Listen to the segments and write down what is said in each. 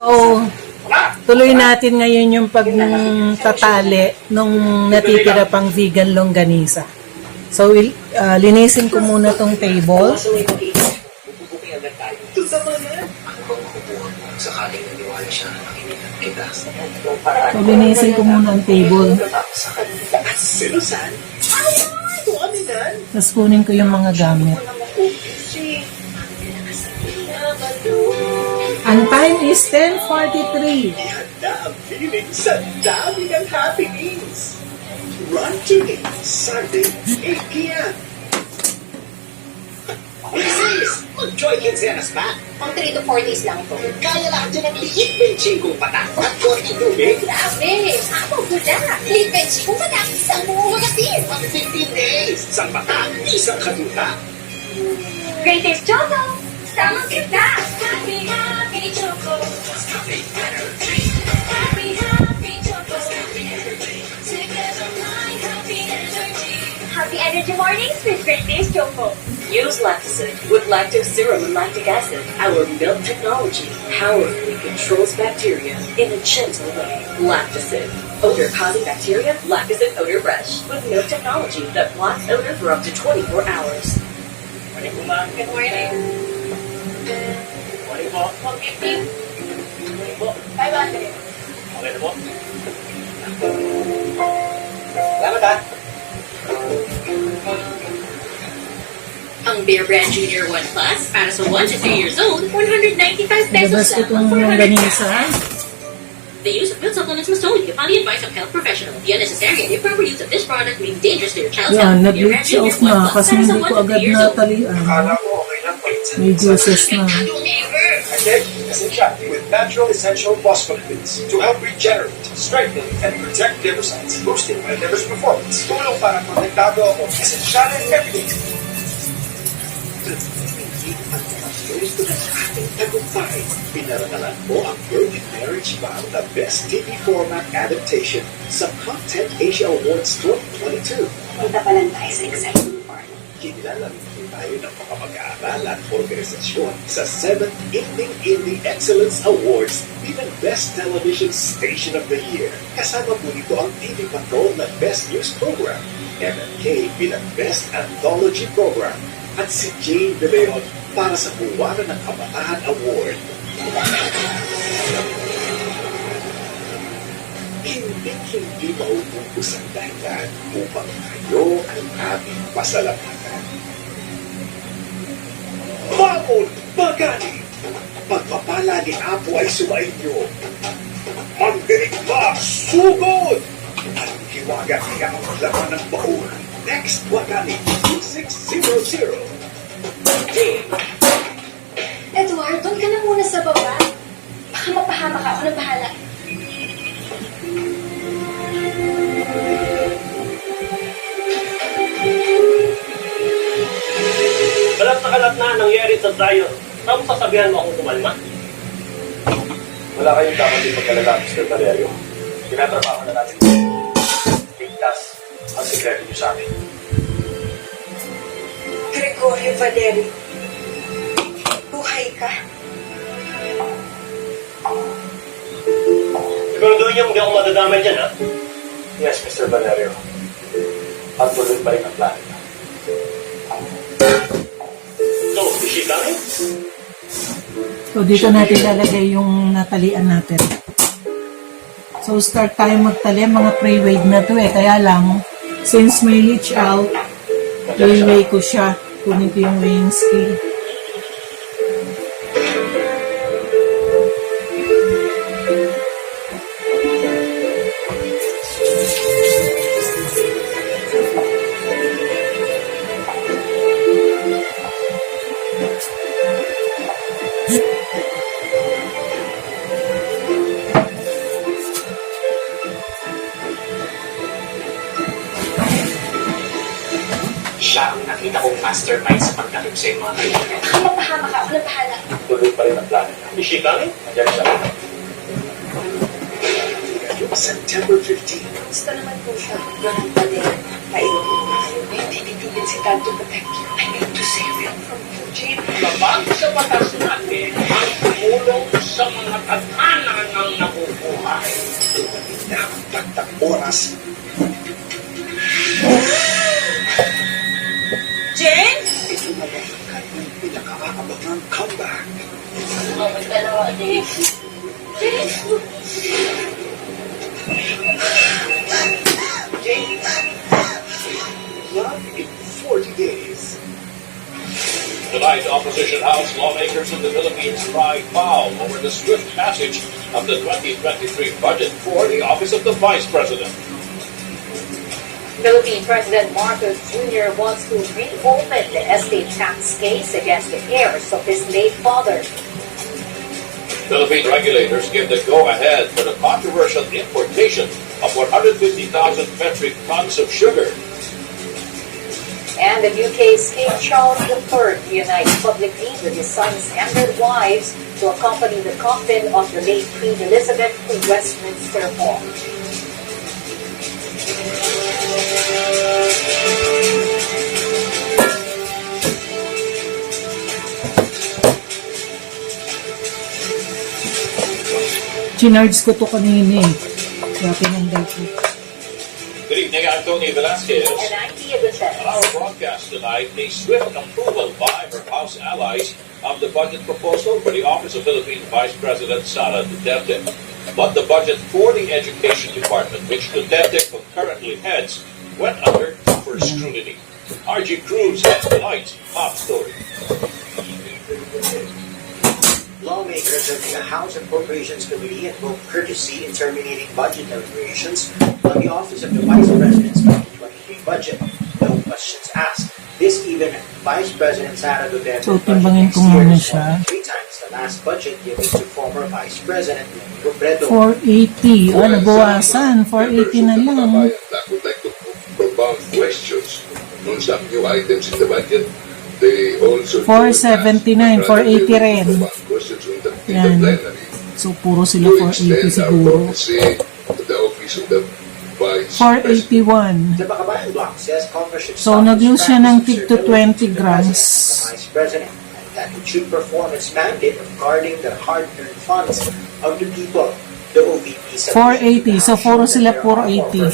So, tuloy natin ngayon yung pagtatali nung natitira pang vegan longaniza. So, linisin ko muna tong table. So, linisin ko muna ang table. Tapos kunin ko yung mga gamit. Ang time is 10:43. Ihanda ang feeling sa dami ng happenings. Run today, Sunday, 8 p.m. Sis, mag-joy quincenas ba? Pang 3 to 4 days lang to. Kaya lahat dyan ang liit benching kong patak at konting tubig. Grabe! Ako, guda! Late bench kung patak, isang buong magasin! Pang 15 days, isang patak, isang katuta. Greatest Choco! Samang kita! Happy, happy Choco! Happy, happy Choco! Together my happy energy! Happy energy mornings with Greatest Choco! Use Lactacid with lactic serum and lactic acid. Our milk technology powerfully controls bacteria in a gentle way. Lactacid. Odor-causing bacteria, Lactacid Odor Brush. With milk technology that blocks odor for up to 24 hours. Good morning. Morning po. 150. Morning po. 500. Okay na po. Salamat ha. Ang Bear Brand Junior 1 Plus para sa 1 to 3 years old, 195 pesos Labas ko lang. itong longaniza. The use of milk supplements must only be upon the advice of health professional. The unnecessary and improper use of this product may be dangerous to your child's health. Yan, Bear Brand nag-leach Junior off 1 na Plus kasi para sa hindi 1 ko to 3 agad years old. natalian. Akala ko okay lang po. May juices na. Okay, Essentia with natural essential phospholipids to help regenerate, strengthen, and protect liver cells, boosting my liver's performance. Tulong para protektado ako. Essentia everyday. Gusto na sa ating tagumpay. Pinaranalan mo ang Perfect Marriage Vow na Best TV Format Adaptation sa Content Asia Awards 2022. Punta pa lang tayo sa exciting part. Kinilalang tayo ng mga mag-aaral at organisasyon sa 7th Indie Excellence Awards bilang Best Television Station of the Year. Kasama po nito ang TV Patrol na Best News Program, MMK bilang Best Anthology Program, at si Jane De Leon para sa Buwanan ng Kabataan Award. Hindi mauubos ang dahilan upang kayo ay aming pasalamatan. Mamon Bagani! Pagpapala ni Apo ay sumainyo. Magdirigma, sugod! At hiwaga niya ang laman ng baon. Next Bagani 2600. Edward, doon ka na muna sa baba. Baka mapahamak ako na bahala. Kalat na nangyari sa Zion. Tapos sasabihan mo akong kumalma? Wala kayong dapat ipagkalala, Mr. Valerio. Tinatrabaho na natin. Ligtas ang sikreto niyo sa amin. Gregorio Valerio, buhay ka. Siguraduhin niyo hindi ako madadamay dyan, ha? Yes, Mr. Valerio. At tuloy pa rin ang plano. So, is she coming? So, dito natin lalagay yung natalian natin. So, start tayo magtali. Mga pre-weighed na to eh. Kaya lang, since may leach out, i-weigh ko siya. Kunin ko yung weighing scale. Siya ang nakita kong mastermind sa pagdakip sa mga kaibigan. Baka mapahamak ako na bahala. Tuloy pa rin ang plano. Is she coming? Nandiyan siya. September 15. Gusto naman po siya. Ganun pa din. Paiwan ko na kayo. Hindi bibigyan si Dad to protect you. I need to save him from Eugene. Labang sa batas natin ang tumulong sa mga makatana ng nabubuhay. Dumating na ang taktak oras. Jen? Ito na ba ang kanyang pinakaabangang comeback? Love in 40 days. Tonight, opposition House lawmakers in the Philippines cried foul over the swift passage of the 2023 budget for the office of the Vice President. Philippine President Marcos Jr. wants to reopen the estate tax case against the heirs of his late father. Philippine regulators give the go-ahead for the controversial importation of 150,000 metric tons of sugar. And the UK's King Charles III unites publicly with his sons and their wives to accompany the coffin of the late Queen Elizabeth to Westminster Hall. Chinards ko to kanina eh. Kaya pinanggal ko. Good evening, I'm Tony Velasquez. And I'm Tia Gutierrez. On our broadcast tonight, a swift approval by her House allies of the budget proposal for the Office of Philippine Vice President Sara Duterte. But the budget for the Education Department, which Duterte concurrently heads, went under tougher scrutiny. RG Cruz has tonight's top story. Lawmakers of the House Appropriations Committee invoked courtesy in terminating budget deliberations on the Office of the Vice President's 2023 budget. No questions asked. This even Vice President Sara Duterte So, timbangin ko muna siya. 3 times the last budget given to former Vice President Robredo. 480. Oh, nabawasan. 480 na lang. I would like to propound questions on some new items in the budget. They also 479, 480 rin. questions in the Yan. plenary. So, puro sila 480 siguro. The office of the Vice 481. The Bakabayan bloc says Congress should So, stop nag-lose its siya ng practice tig of to 20 surveillance grams. the Vice President, and that it should perform its mandate of guarding the hard-earned funds of the people. The OVP said 480. So, puro sila 480.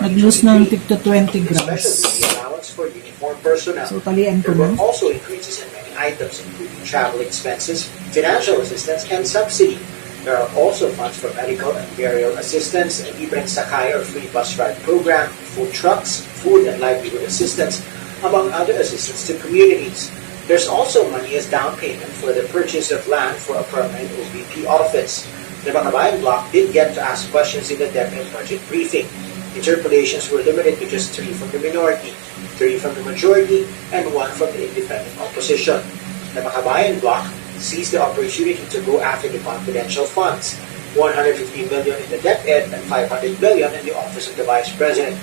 Nag-lose ng tig to 20 grams. Especially the allowance for uniformed personnel. So, talian ko There were na. also increases in many items, including travel expenses, financial assistance, and subsidy. There are also funds for medical and burial assistance, and Libreng Sakay or free bus ride program, food trucks, food and livelihood assistance, among other assistance to communities. There's also money as down payment for the purchase of land for a permanent OVP office. The Bakabayan bloc did get to ask questions in the DepEd budget briefing. Interpellations were limited to just 3 from the minority, 3 from the majority, and 1 from the independent opposition. The Bakabayan bloc seized the opportunity to go after the confidential funds, 150 billion in the DepEd and 500 billion in the Office of the Vice President.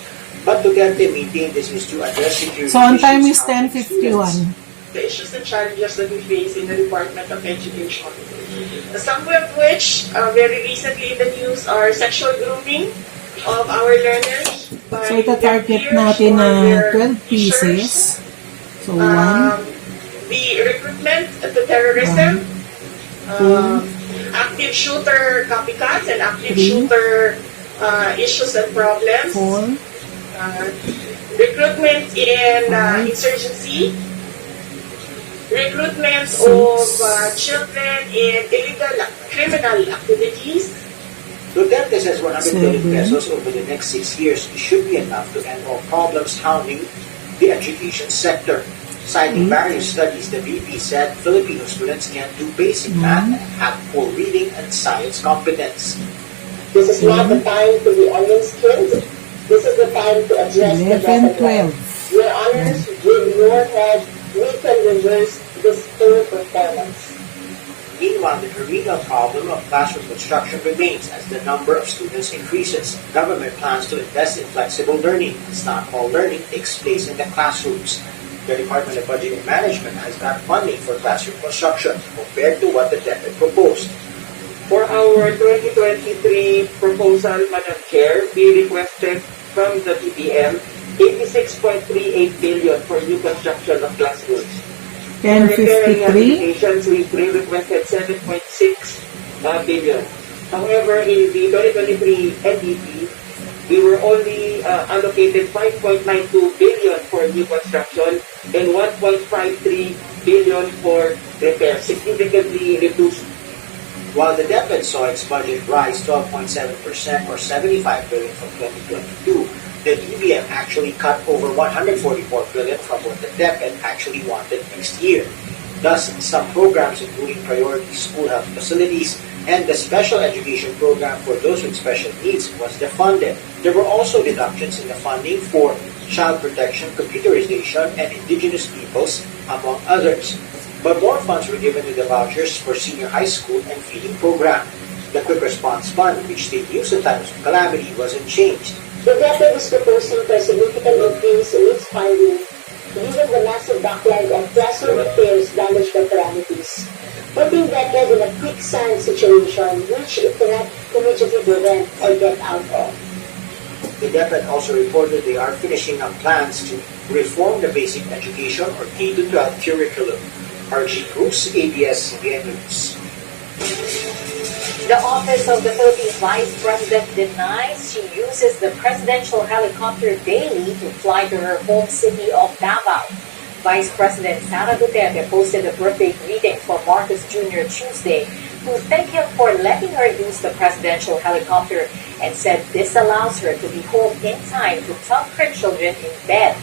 But Duterte maintained this is to address security So, on time issues is housing students. 10:51. The issues and challenges that we face in the Department of Education. Some of which, very recently in the news, are sexual grooming of our learners. By So, ita-target natin na 12 pieces. So, 1, the recruitment to terrorism, active shooter copycats and active 3, shooter issues and problems, 4, recruitment in 5, insurgency, recruitment 6, of children in illegal criminal activities. Duterte says 100 billion 7, pesos over the next 6 years should be enough to end all problems hounding the education sector. Citing various studies, the VP said Filipino students can't do basic math and have poor reading and science competence. This is not the time to be honest kids. This is the time to address the 11, deficit. 12. Your honors, with your head, we can reverse this poor performance. Meanwhile, the perennial problem of classroom construction remains as the number of students increases. Government plans to invest in flexible learning as not all learning takes place in the classrooms. The Department of Budget and Management has got funding for classroom construction compared to what the DepEd proposed. For our 2023 proposal, Madam Chair, we requested from the DBM 86.38 billion for new construction of classrooms. For repairing 1053. applications, we requested 7.6 billion. However, in the 2023 NDP, we were only allocated 5.92 billion for new construction and 1.53 billion for repair, significantly reduced. While the DepEd saw its budget rise 12.7% or 75 billion from 2022, the DBM actually cut over 144 billion from what the DepEd actually wanted next year. Thus, some programs including priority school health facilities and the special education program for those with special needs was defunded. There were also deductions in the funding for child protection, computerization, and indigenous peoples, among others. But more funds were given to the vouchers for senior high school and feeding program. The Quick Response Fund, which they used in times of calamity, wasn't changed. The DepEd is proposing for a significant increase in its funding given the massive backlog of classroom repairs damaged by calamities, putting DepEd in a quicksand situation which it cannot immediately prevent or get out of. The DepEd also reported they are finishing up plans to reform the basic education or K-12 curriculum. RG Cruz, ABS-CBN News. The Office of the Philippine Vice President denies she uses the presidential helicopter daily to fly to her home city of Davao. Vice President Sara Duterte posted a birthday greeting for Marcos Jr. Tuesday to thank him for letting her use the presidential helicopter and said this allows her to be home in time to tuck her children in bed.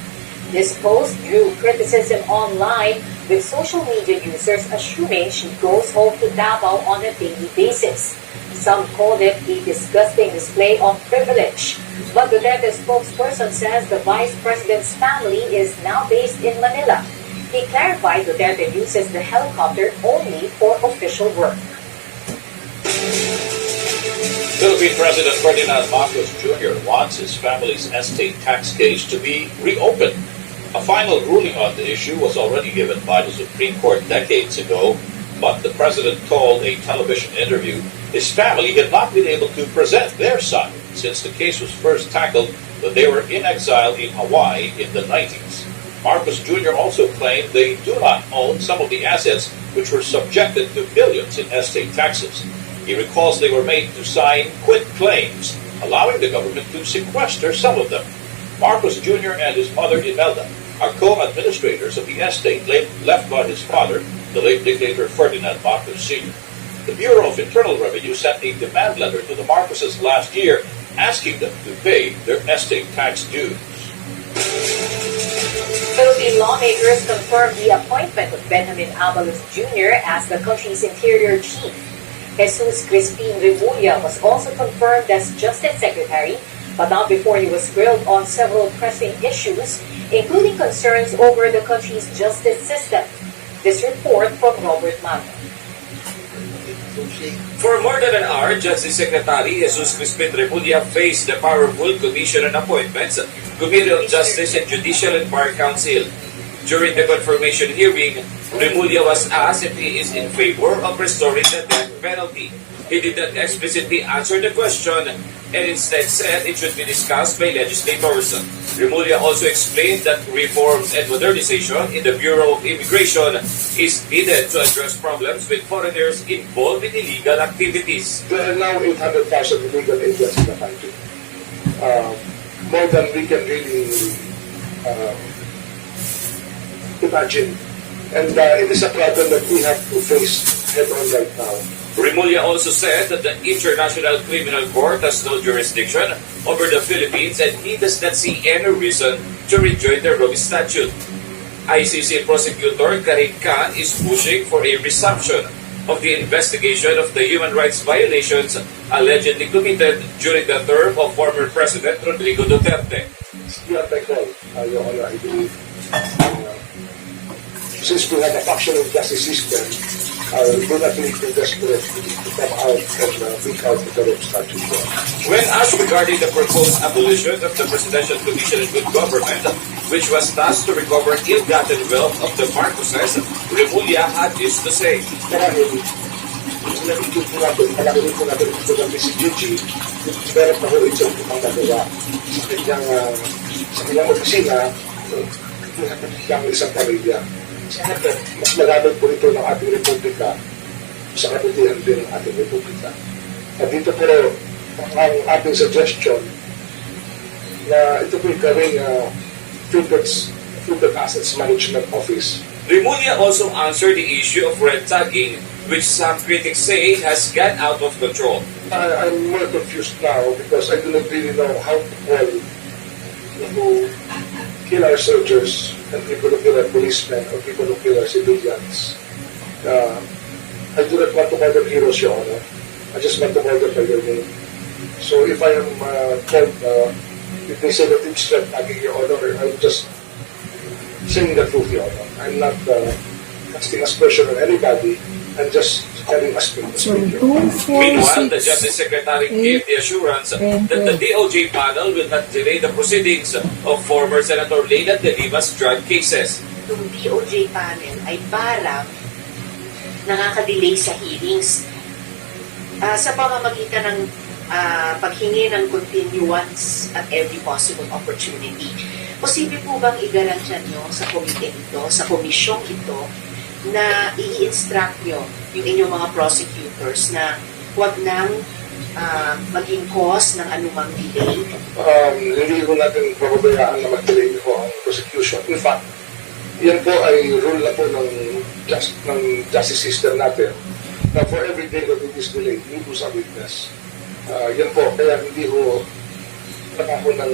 This post drew criticism online, with social media users assuming she goes home to Davao on a daily basis. Some called it a disgusting display of privilege. But Duterte's spokesperson says the vice president's family is now based in Manila. He clarified Duterte uses the helicopter only for official work. Philippine President Ferdinand Marcos Jr. wants his family's estate tax case to be reopened. A final ruling on the issue was already given by the Supreme Court decades ago, but the president told a television interview his family had not been able to present their side since the case was first tackled when they were in exile in Hawaii in the 90s. Marcos Jr. also claimed they do not own some of the assets which were subjected to billions in estate taxes. He recalls they were made to sign quit claims, allowing the government to sequester some of them. Marcos Jr. and his mother Imelda are co-administrators of the estate left by his father, the late dictator Ferdinand Marcos Sr. The Bureau of Internal Revenue sent a demand letter to the Marcoses last year asking them to pay their estate tax dues. Philippine lawmakers confirmed the appointment of Benjamin Abalos Jr. as the country's interior chief. Jesus Crispin Remulla was also confirmed as Justice Secretary, but not before he was grilled on several pressing issues, including concerns over the country's justice system. This report from Robert Mago. For more than an hour, Justice Secretary Jesus Crispin Remulla faced the powerful Commission on Appointments, Committee on Justice and Judicial and Bar Council. During the confirmation hearing, Remulla was asked if he is in favor of restoring the death penalty. He did not explicitly answer the question and instead said it should be discussed by legislators. Remulla also explained that reforms and modernization in the Bureau of Immigration is needed to address problems with foreigners involved in illegal activities. There are now 800,000 illegal aliens in the country. More than we can really imagine. And it is a problem that we have to face head-on right now. Remulla also said that the International Criminal Court has no jurisdiction over the Philippines and he does not see any reason to rejoin the Rome Statute. ICC prosecutor Karim Khan is pushing for a resumption of the investigation of the human rights violations allegedly committed during the term of former President Rodrigo Duterte. Your Honor, I believe, since we have a functional justice system, do not need to desperate to come out and pick out the Rome Statute. When asked regarding the proposed abolition of the Presidential Commission on Good Government, which was tasked to recover ill-gotten wealth of the Marcoses, Remulla had this to say. Marahil, nabigyan po natin, malakihin po natin ito ng PCGG, meron pa ho ito ang nagawa sa kanyang opisina, ng isang pamilya. Senator, mas magamit po ito ng ating republika sa kabutihan din ng ating republika. At dito po ang ating suggestion na ito po yung gawing Philippine Assets Management Office. Rimulya also answered the issue of red tagging, which some critics say has gone out of control. I'm more confused now because I do not really know how to call who kill our soldiers and people who kill our policemen or people who kill our civilians. I do not want to call them heroes, Your Honor. I just want to call them by their name. So if I am called, if they say that it's red tagging, Your Honor, I'm just saying the truth, Your Honor. I'm not casting aspersion on anybody. I'm just telling us to speak. Meanwhile, the Justice Secretary gave the assurance that the DOJ panel will not delay the proceedings of former Senator Leila de Lima's drug cases. Yung DOJ panel ay parang nakaka-delay sa hearings sa pamamagitan ng paghingi ng continuance at every possible opportunity. Posible po bang i-garantiyan nyo sa komite ito, sa komisyong ito, na i-instruct nyo yung inyong mga prosecutors na huwag nang maging cause ng anumang delay? Hindi ko natin pababayaan na mag-delay ko ang prosecution. In fact, yan po ay rule na po ng justice system natin. Na for every day that it is delayed, we do some witness. Yan po, kaya hindi ko ako ng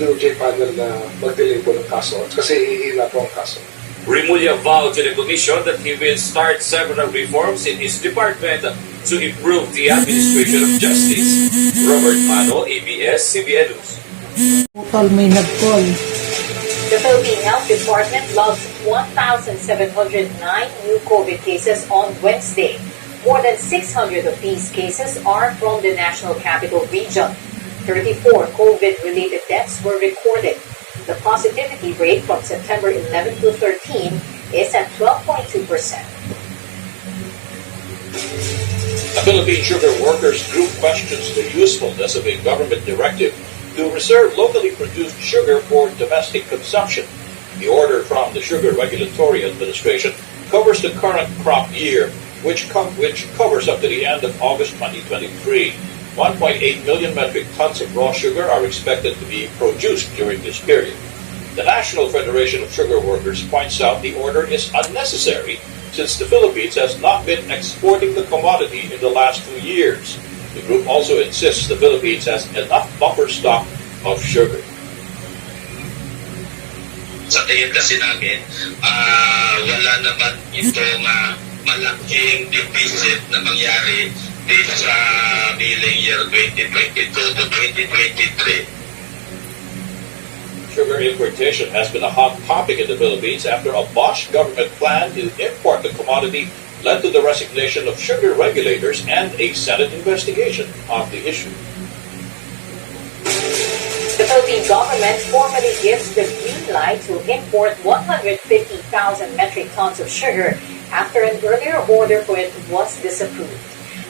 DOJ panel na mag-delay po ng kaso. Kasi hihina po ang kaso. Rimulya vowed to the commission that he will start several reforms in his department to improve the administration of justice. Robert Mano, ABS-CBN News. Putol may nag-call. The Philippine Health Department logged 1,709 new COVID cases on Wednesday. More than 600 of these cases are from the National Capital Region. 34 COVID-related deaths were recorded. The positivity rate from September 11 to 13 is at 12.2%. The Philippine Sugar Workers Group questions the usefulness of a government directive to reserve locally produced sugar for domestic consumption. The order from the Sugar Regulatory Administration covers the current crop year, which covers up to the end of August 2023. 1.8 million metric tons of raw sugar are expected to be produced during this period. The National Federation of Sugar Workers points out the order is unnecessary since the Philippines has not been exporting the commodity in the last 2 years. The group also insists the Philippines has enough buffer stock of sugar. Sa tingin kasi namin, wala naman itong malaking deficit na mangyari dito sa billing year 2022 to 2023. Sugar importation has been a hot topic in the Philippines after a botched government plan to import the commodity led to the resignation of sugar regulators and a Senate investigation of the issue. The Philippine government formally gives the green light to import 150,000 metric tons of sugar after an earlier order for it was disapproved.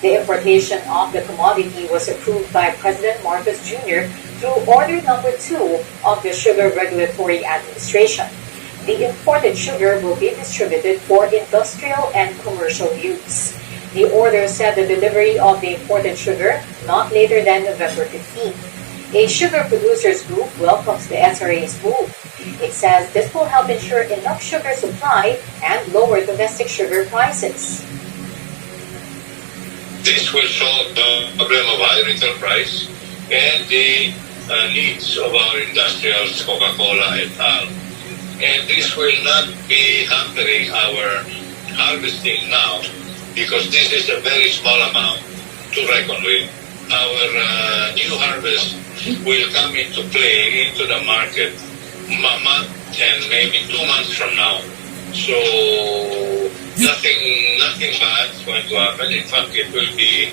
The importation of the commodity was approved by President Marcos Jr. through Order Number 2 of the Sugar Regulatory Administration. The imported sugar will be distributed for industrial and commercial use. The order said the delivery of the imported sugar not later than November 15. A sugar producers group welcomes the SRA's move. It says this will help ensure enough sugar supply and lower domestic sugar prices. This will solve the problem of high retail price and the needs of our industrials, Coca-Cola et al. And this will not be hampering our harvesting now because this is a very small amount to reckon with. Our new harvest will come into play into the market a month and maybe 2 months from now. So nothing bad is going to happen. In fact, it will be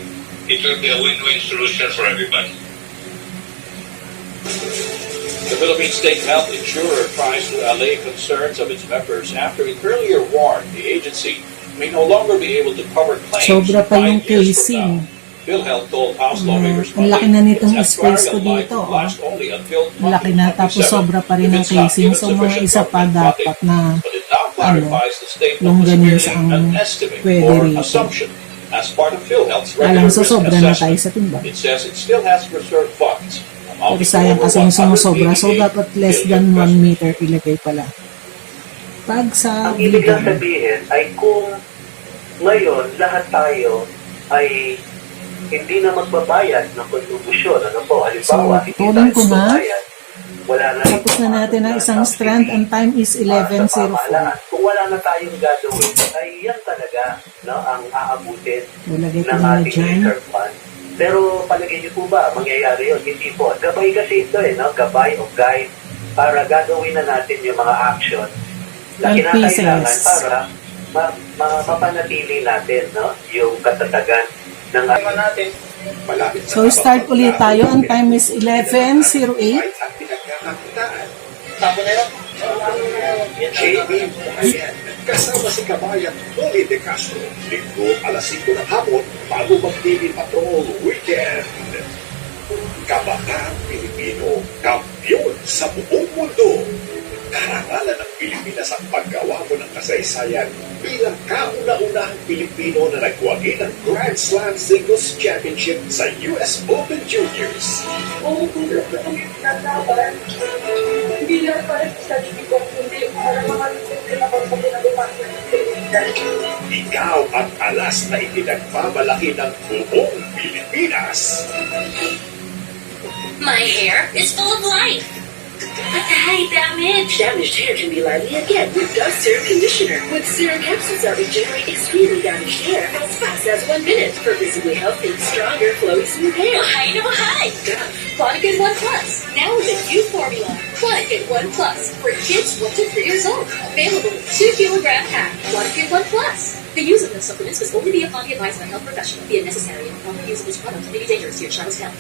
a win-win solution for everybody. The Philippine State Health Insurer tries to allay concerns of its members after it earlier warned the agency may no longer be able to cover claims Sobra pa yung 5 years from casing. now. PhilHealth told House lawmakers Ang laki na nitong its space ko aquarium dito. life will last only until Ang laki na, tapos 2027 sobra pa rin if ang it's not casing. given So mga sufficient isa pa government funding. dapat na But it now clarifies the statement as longaniza merely ang an estimate pwede or rito. assumption as part of PhilHealth's regular Alang risk sobra na tayo assessment. sa timbang. It says it still has reserved funds Pero amounting to sayang over kasi yung sumusobra. So, 188 dapat less than 1 meter ilagay pala. Pag sa Ang ibig lang vegan, sabihin ay kung ngayon lahat tayo ay hindi na magbabayad ng kontribusyon. Ano po? Halimbawa, So, hindi tuloy tayo ko na. magbabayad. Wala na rin tapos na natin ang isang strand. Ang time is 11:04. Kung wala na tayong gagawin, ay yan talaga no, ang aabutin Ilagay ko ng na ating dyan. reserve fund. Pero palagay niyo po ba, mangyayari yun? Hindi po. Gabay kasi ito no? Gabay o guide para gagawin na natin yung mga action na 12 kinakailangan pieces. para mapanatili natin no? Yung katatagan ng natin. Malapit So, start ulit tayo. Ang time is 11:08. at pinagkakakitaan. Tama na yun. JB Bayan, kasama si Kabayan Noli de Castro. Linggo, alas 5 ng hapon, bago mag-TV Patrol Weekend. Kabataan Pilipino, kampiyon sa buong mundo. Karangalan ng Pilipinas ang paggawa mo ng kasaysayan bilang kauna-unahang Pilipino na nagwagi ng Grand Slam Singles Championship sa US Open Juniors. Oo, kung nataban, hindi lang para sa sarili ko, hindi para makalusot din ako sa pinag-umasa. Ikaw ang alas na ipinagmamalaki ng buong Pilipinas. My hair is full of life. But the high damage. Damaged hair can be lively again with Dove Serum Conditioner. With serum capsules that regenerate extremely damaged hair as fast as 1 minute for visibly healthy, stronger, flowy, smooth hair. Mahal na mahal. Dove. Clonic 1 Plus. Now with a new formula. Clonic 1 Plus. For kids 1 to 3 years old. Available in 2 kilogram pack. Clonic 1 Plus. The use of this supplements must only be upon the advice of a health professional. The unnecessary and improper use of this product may be dangerous to your child's health.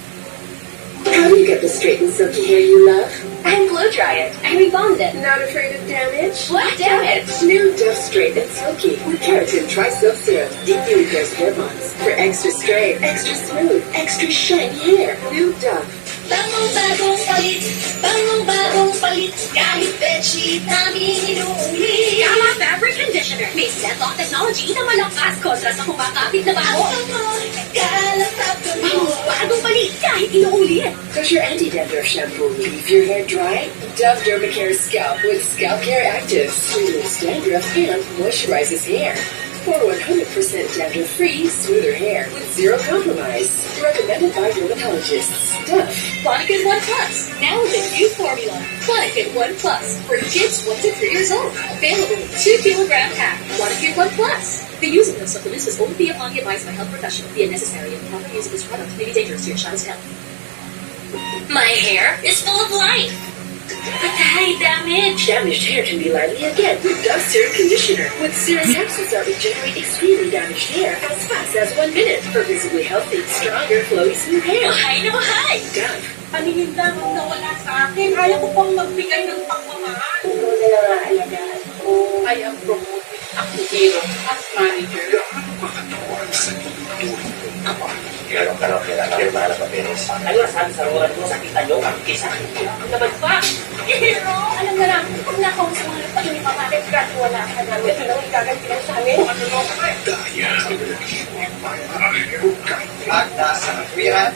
How do you get the straight and silky hair you love? And blow dry it. And rebond it. Not afraid of damage? What damage? New Dove Straight and Silky with keratin tri-silk serum deeply repairs hair bonds for extra straight, extra smooth, extra shiny hair. New Dove. Bagong palit. Bagong palit. Kahit bedsheet namin inuuli. Kama Fabric Conditioner. May set-off technology na malakas kontra sa kumakapit na baho. Bagong palit. Kahit inuuli. Does your anti-dandruff shampoo leave your hair dry? Dove Dermacare Scalp with Scalp Care Active removes dandruff and moisturizes hair. For 100% dandruff-free, smoother hair with zero compromise. Recommended by dermatologists. Dove. Clonic 1 Plus. Now with a new formula. Clonic 1 Plus. For kids 1 to 3 years old. Available in 2 kilogram pack. Clonic 1 Plus. The use of those supplements must only be upon the advice of a health professional. The unnecessary and improper use of this product may be dangerous to your child's health. My hair is full of life. But the high damage. Damaged hair can be lively again with Dove Serum Conditioner. With serum capsules that regenerate extremely damaged hair as fast as 1 minute for visibly healthy, stronger, flowy, smooth hair. Mahal na mahal. Dove. Paningin lamang na wala sa akin. Kaya ko pang magbigay ng pagmamahal. Ito na lang ang alagaan. I am promoted as hero as manager. Makatuwag sa tinutuloy ng kabayan. Kailangan na papeles. Ano sabi sa ruwan mo? Sakita nyo ang isa. Ang naman pa. Hero! Alam na lang, kung nakausap mo pa yung pamakit ka, wala ka na. Ito na ang gaganti lang sa amin. Ano mo ka ba? Daya, hindi maaari kahit At nasa katwiran,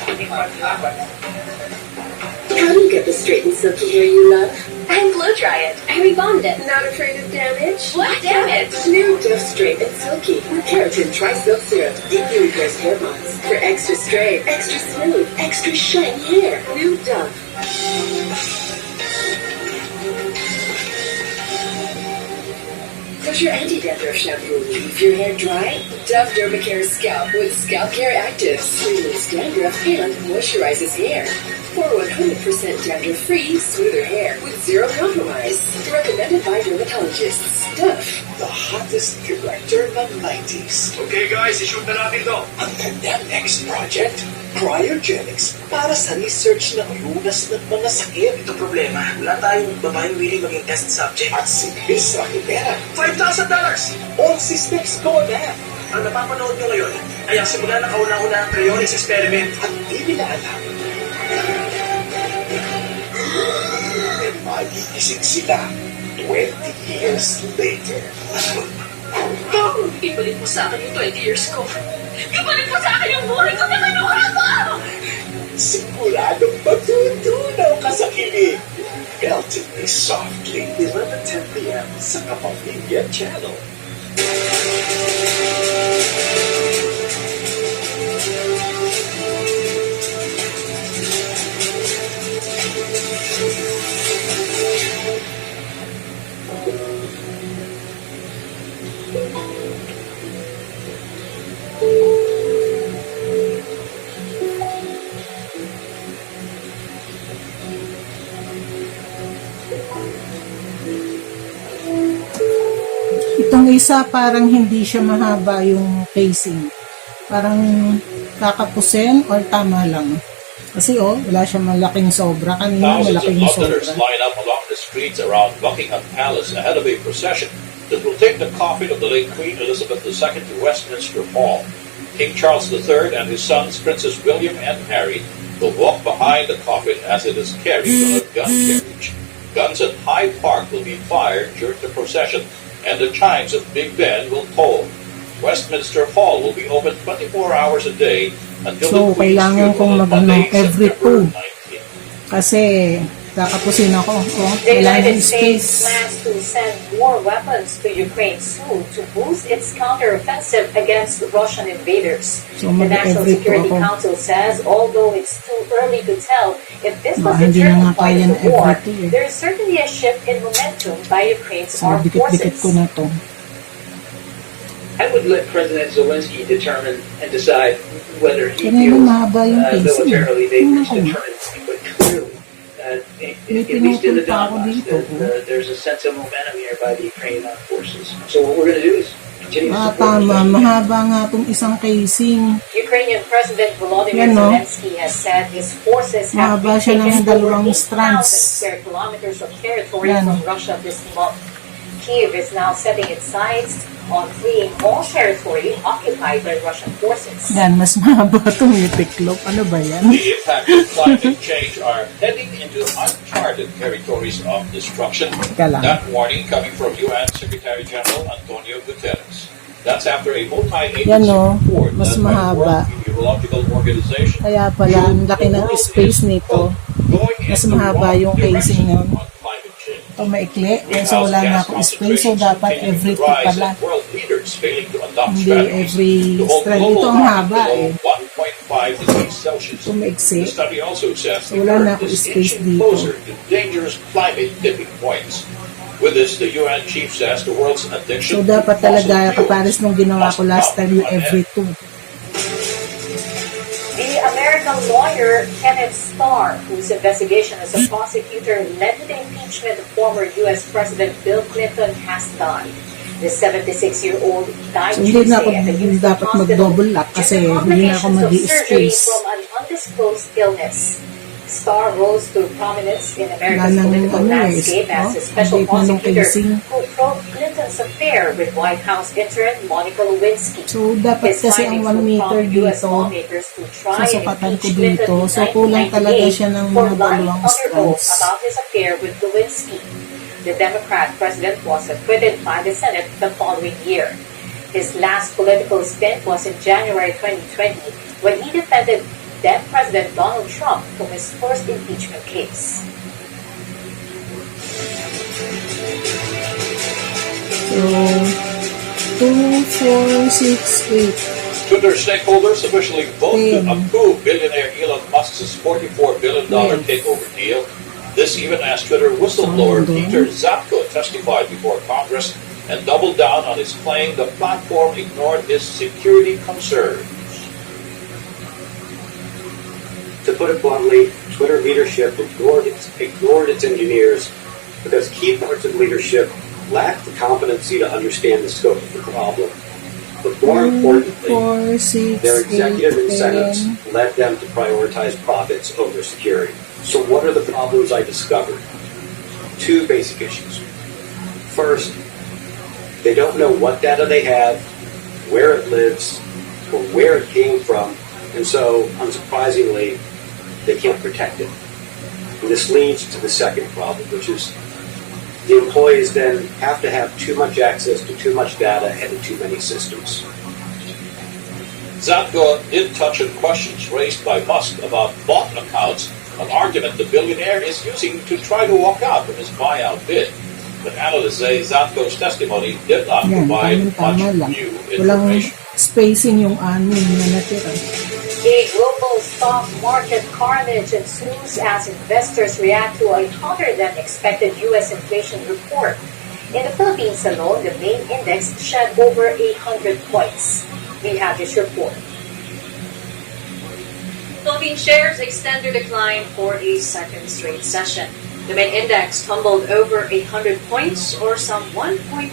How do you get the straight and silky hair you love? And blow dry it. And rebond it. Not afraid of damage? What damage? New Dove Straight and Silky with keratin tri-silk serum deeply repairs hair bonds for extra straight, extra smooth, extra shiny hair. New Dove. Does your anti-dandruff shampoo leave your hair dry? Dove Dermacare Scalp with Scalp Care Active removes dandruff and moisturizes hair. For 100% dandruff-free, smoother hair with zero compromise. Recommended by dermatologists. Dove. the hottest director ng 90s. Okay guys, ishoot na natin to. Ang kanyang next project, cryogenics para sa research ng lunas ng mga sakit. Ito problema, wala tayong babaeng willing maging test subject. At si Miss Rivera, $5,000! all systems go now. Ang napapanood nyo ngayon ay ang simula ng kauna-una ang cryonics experiment. At di nila alam, magigising sila 20 years later. Ibalik mo sa akin yung 20 years ko. Ibalik mo sa akin yung buhay ko na kinuha mo! Siguradong matutunaw ka sa kilig. Melted me softly, 11:10 p.m. sa Kapamilya Channel. Itong isa parang hindi siya mahaba yung casing. Parang kakapusin or tama lang. Kasi wala siya malaking sobra. Kanina Thousands of malaking Londoners sobra. line up along the streets around Buckingham Palace ahead of a procession that will take the coffin of the late Queen Elizabeth II to Westminster Hall. King Charles III and his sons, Princes William and Harry, will walk behind the coffin as it is carried on a gun carriage. Guns at Hyde Park will be fired during the procession, and the chimes of Big Ben will toll. Westminster Hall will be open 24 hours a day until So, the Queen's kailangan kong funeral on mag-ano Monday, every September 2. 19th. Kasi kakapusin ako. The Kailangan United ng States space. plans to send more weapons to Ukraine soon to boost its counteroffensive against Russian invaders. So, The National mag-every Security po ako. Council says, although it's too early to tell if this was Baka the hindi na turning nga point kaya of na the war, every 2 eh. there is certainly a shift in momentum by Ukraine's So, armed dikit-dikit ko forces. na to. I would let President Zelensky determine and decide whether he Kanina feels mahaba yung casing. militarily dangerous Tingnan ko. deterrence. But clearly, at least in the Donbass, that there's a sense of momentum here by the Ukrainian armed forces. So what we're going to do is continue to support Tama, them. mahaba nga itong isang casing. Ukrainian President Volodymyr Yan, no? Zelensky has said his forces have Mahaba siya ng retaken dalawang over 8,000 strands. square kilometers of territory Yan. from Russia this month. Kiev is now setting its sights on freeing all territory occupied by Russian forces. Yan, mas mahaba itong itiklop. Ano ba yan? The impacts of climate change are heading into uncharted territories of destruction. Teka lang. That warning coming from UN Secretary General Antonio Guterres. That's after a multi-agency Yan, no? report Mas led by the mahaba. World Meteorological Organization. Kaya pala, ang laki ng space nito. Mas mahaba yung casing nun. Ito maikli. So, wala na ako space. So, dapat every 2 pala. World leaders failing to adopt Hindi strategies every to hold strand. global Ito ang warming haba below eh. 1.5 degrees Celsius. Ito maiksi. The study also says So, wala na ako is space inching dito. closer to dangerous climate tipping points. With this, the UN chief says the world's addiction So, dapat to talaga, fossil kapares nung ginawa ko last time, yung every 2. The American lawyer Kenneth Starr, whose investigation as a prosecutor led to the impeachment of former U.S. President Bill Clinton, has died. The 76-year-old died So, hindi na ako Tuesday at the Houston dapat hospital mag-double lock kasi due to hindi na ako complications of surgery mag-i-space. from an undisclosed illness. Starr rose to prominence in America's Wala nang political ano eh, landscape as a special update na nung prosecutor casing. who probed Clinton's affair with White House intern Monica Lewinsky. So, dapat His kasi ang findings 1 will meter prompt US dito, lawmakers to try and sasukatan ko impeach dito. Clinton in So, kulang talaga 1998 siya ng for mga lying dalawang under oath strands. about his affair with Lewinsky. The Democrat president was acquitted by the Senate the following year. His last political stint was in January 2020 when he defended then President Donald Trump from his first impeachment case. So, 2, 4, 6, 8. Twitter stakeholders officially vote to Ten. approve billionaire Elon Musk's $44 billion takeover deal. This even as Twitter whistleblower Peter Zapko testified before Congress and doubled down on his claim the platform ignored his security concerns. To put it bluntly, Twitter leadership ignored its engineers because key parts of leadership lacked the competency to understand the scope of the problem. But more importantly, 4, 6, their 8, executive incentives 10. led them to prioritize profits over security. So what are the problems I discovered? 2 basic issues. First, they don't know what data they have, where it lives, or where it came from, and so, unsurprisingly, they can't protect it. And this leads to the second problem, which is The employees then have to have too much access to too much data and to too many systems. Zatko did touch on questions raised by Musk about bot accounts, an argument the billionaire is using to try to walk out from his buyout bid. But analysts say Zatko's testimony did not Yan, provide much tama lang. new Walang information. spacing yung anim na natira. A global stock market carnage ensues as investors react to a hotter than expected U.S. inflation report. In the Philippines alone, the main index shed over 800 points. We have this report. Philippine shares extend their decline for a second straight session. The main index tumbled over 800 points, or some 1.7%.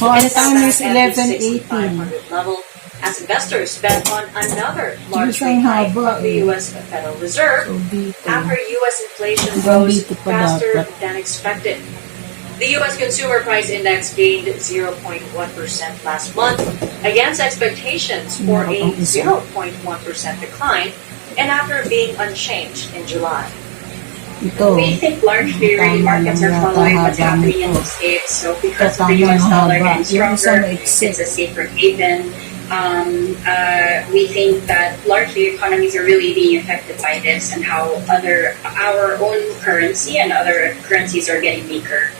So, ang and time is at the 11:18. 6,500 level as investors bet on another large rate Isang hike haba from the U.S. Federal Reserve So, dito. after U.S. inflation Hanggang rose dito pa faster dapat. than expected. The U.S. Consumer Price Index gained 0.1% last month against expectations for a 0.1% decline and after being unchanged in July. Ito. We think largely really markets are following what's happening in the States. So because of the US dollar getting stronger, it's a safer haven. We think that largely economies are really being affected by this and how our own currency and other currencies are getting weaker.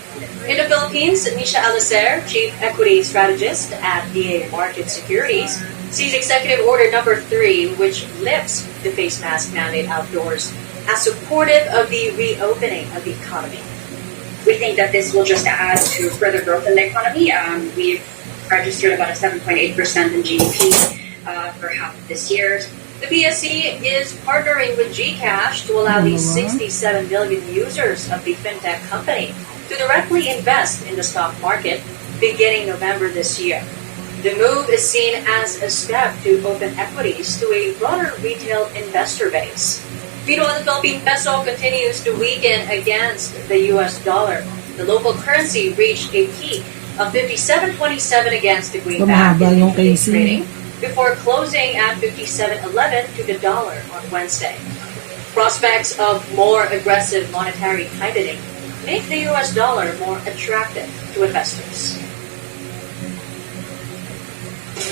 In the Philippines, Misha Alicer, Chief Equity Strategist at DA Market Securities, sees Executive Order Number 3, which lifts the face mask mandate outdoors, as supportive of the reopening of the economy. We think that this will just add to further growth in the economy. We've registered about a 7.8% in GDP for half of this year. The PSC is partnering with GCash to allow the 67 million users of the fintech company to directly invest in the stock market beginning November this year. The move is seen as a step to open equities to a broader retail investor base. Meanwhile, the Philippine peso continues to weaken against the US dollar. The local currency reached a peak of 57.27 against the greenback Tumaba in yung intraday KC. trading before closing at 57.11 to the dollar on Wednesday. Prospects of more aggressive monetary tightening make the US dollar more attractive to investors.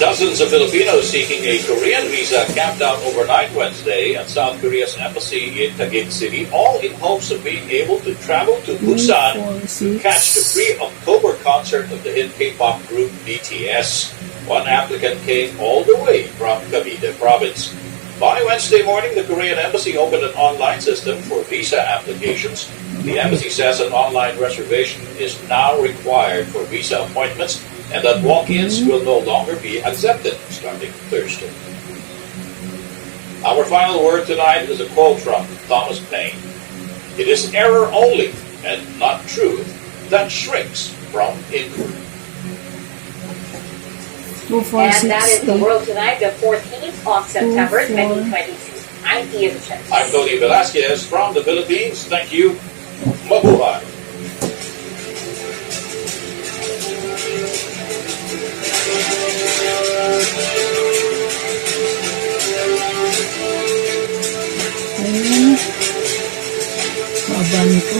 Dozens of Filipinos seeking a Korean visa camped out overnight Wednesday at South Korea's embassy in Taguig City, all in hopes of being able to travel to Busan to catch the pre-October concert of the hit K-pop group BTS. One applicant came all the way from Cavite province. By Wednesday morning, the Korean embassy opened an online system for visa applications. The embassy says an online reservation is now required for visa appointments and that walk-ins will no longer be accepted starting Thursday. Our final word tonight is a quote from Thomas Paine. It is error only and not truth that shrinks from inquiry. And that is the world tonight, the 14th of September, 2022. I'm Tia Vicente. I'm Tony Velasquez from the Philippines. Thank you. Mabuhay. Ayan. Maba nito.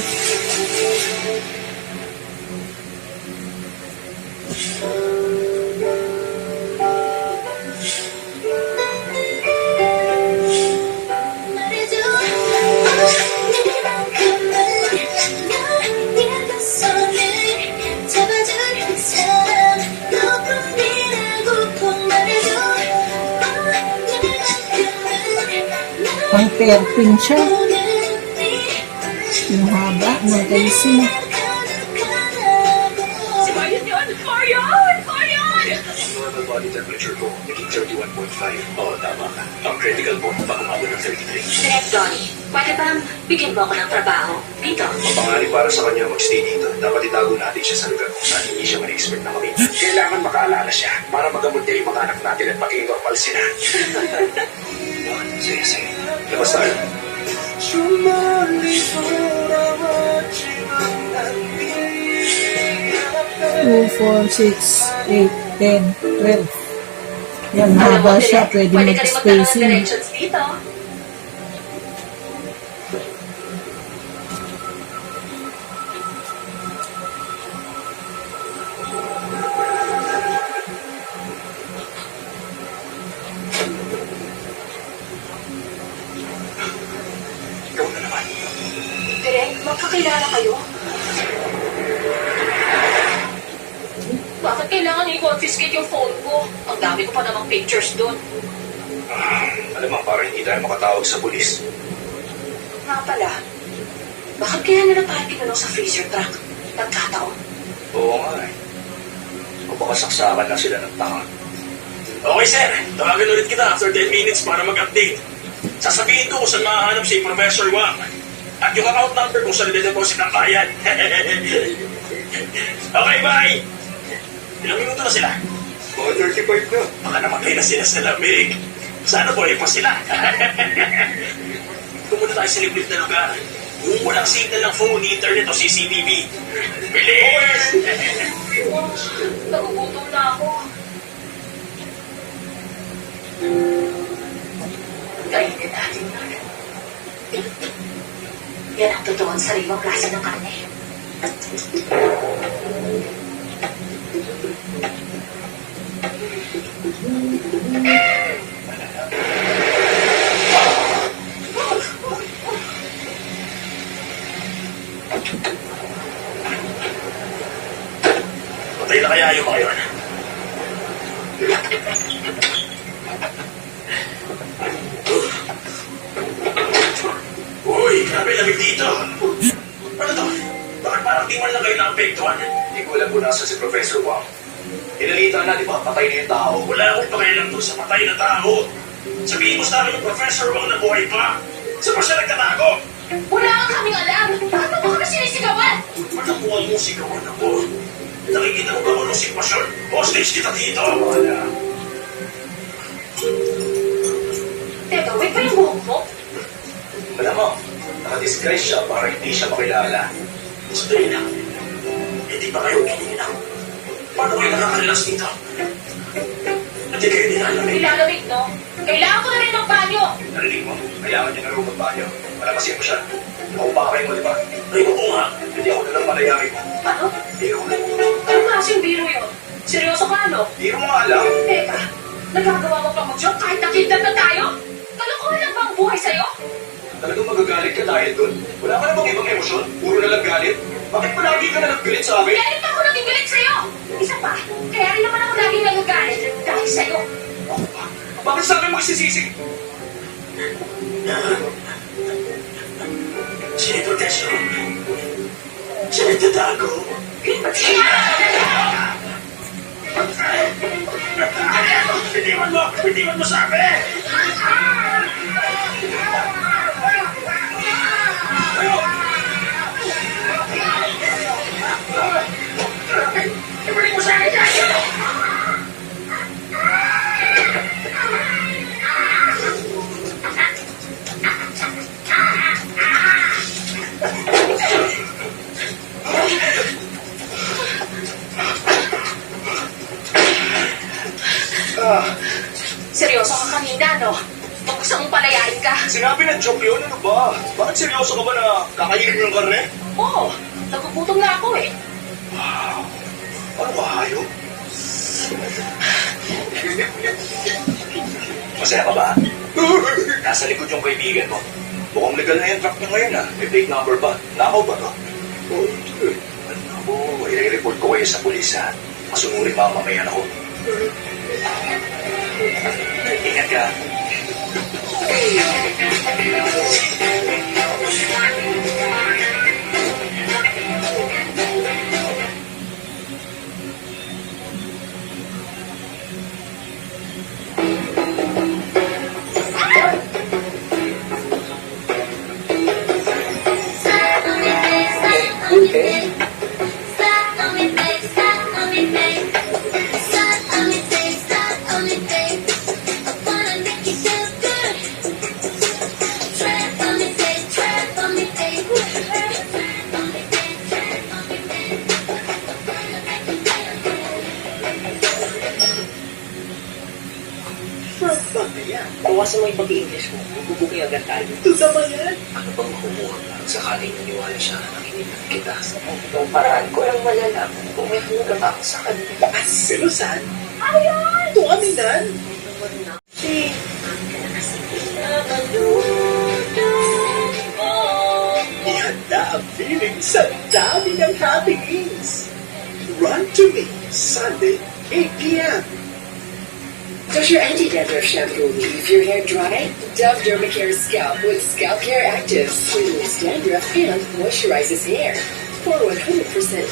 Pang 13 siya. Yung haba ng KC. Normal body temperature ko, naging 31.5. Oo, tama ka. Ang critical point, baka umabot ng 33. Direct Donnie, pwede bang bigyan mo ako ng trabaho dito? Mapangarap para sa kanya magstay dito. Dapat itago natin siya sa lugar kung saan hindi siya ma-expect na kami. Kailangan makaalala siya para magamot niya yung mga anak natin at maging normal sila. Sige, sige. Labas tayo. 2, 4, 6, 8, 10, 12. Yan, haba siya. Pwede Pwede ka rin magkaroon ng mag-spacing. directions dito. Magkakilala kayo? Bakit kailangan i-confiscate yung phone ko? Ang dami ko pa namang pictures doon. Alam mo, parang hindi tayo makatawag sa pulis. Nga pala, bakit kaya nila tayo kinulong sa freezer truck? Nagkataon. Oo nga eh. O baka saksakan na sila ng tanga. Okay, sir. Tawagan ulit kita after 10 minutes para mag-update. Sasabihin ko kung saan mahanap si Professor Wang. At yung account number kung saan nila-deposit ang bayad. Okay, bye! Ilang minuto na sila? Mga 35 na. Baka namatay na sila sa lamig. Sana buhay pa sila. Pumunta tayo sa liblib na lugar. Kung walang signal ng phone, internet o CCTV. Bilis! Nagugutom na ako. Kainin natin yun. Yan ang totoong sariwang klase ng karne. Patay na kaya yung mga yun. Uy, grabe lamig dito. Ano to? Bakit parang di man lang kayo naapektuhan? Hindi ko alam kung nasa si Professor Wang. Inalita na, di ba? Patay na yung tao. Wala akong pakialam doon sa patay na tao. Sabihin mo sa akin yung Professor Wang na buhay pa. Saan pa siya nagtatago? Wala kang kaming alam. Bakit mo kami sinisigawan? Ba't ang mukhang musikawan ako? Nakikita mo ba ko ng sitwasyon? Hostage kita dito. Wala. Teka, wait pa yung buhok mo? Alam mo, nakadisguise siya para hindi siya makilala. Sandali lang. Hindi ba kayo kininaw? Paano kayo nakakalalas dito? Hindi kayo nilalamig. Nilalamig, no? Kailangan ko na rin ng banyo. Narinig mo, kailangan niya na rin magbanyo. Malamasin mo siya. Ako pa kayo mo, di ba? Ay, oo nga. Hindi ako nalang malayamin mo. Ano? Biro na. Anong klaseng biro yun? Seryoso ka, no? Biro mo nga alam. Teka, nagagawa mo pang mag-joke kahit nakita na tayo? Kalokohan lang ba ang buhay sa'yo? Talagang magagalit ka dahil doon. Wala ka namang ibang emosyon. Puro na lang galit. Bakit palagi ka na naggalit sa amin? Galit ako naging galit sa'yo! Isa pa, kaya rin naman ako laging nagagalit dahil sa'yo. Bakit sa amin mo isisisi? Siya protection. Siya nagtatago. Bitiwan mo sabi! Ibalik mo sa akin yan! Seryoso ka kanina, no? Gusto mong palayain ka. Sinabi na joke yun, ano ba? Bakit seryoso ka ba na kakainin mo yung karne? Oo, nagugutom na ako eh. Wow. Ano ba hayop? Masaya ka ba? Nasa likod yung kaibigan mo. Mukhang legal na yung truck niya ngayon ah. May plate number pa. Nakaw ba to? Ako, i-report ko kayo sa pulis ha. Masunurin mamamayan ako. Ingat ka. Okay. Bawasan mo yung pag-i-English mo. Bubuking agad tayo. Tuta ba yan? Ano bang makukuha ka sakaling naniwala siya na nakikinig kita? Sa itong paraan ko lang malalaman kung may halaga ba ako sa kanila. Pero saan? Ayan! Ito aminan! Si... Ihanda ang feeling sa dami ng happenings. Run to me, Sunday, 8 p.m. Does your anti-dandruff shampoo leave your hair dry? Dove Dermacare Scalp with Scalp Care Active removes dandruff and moisturizes hair. For 100%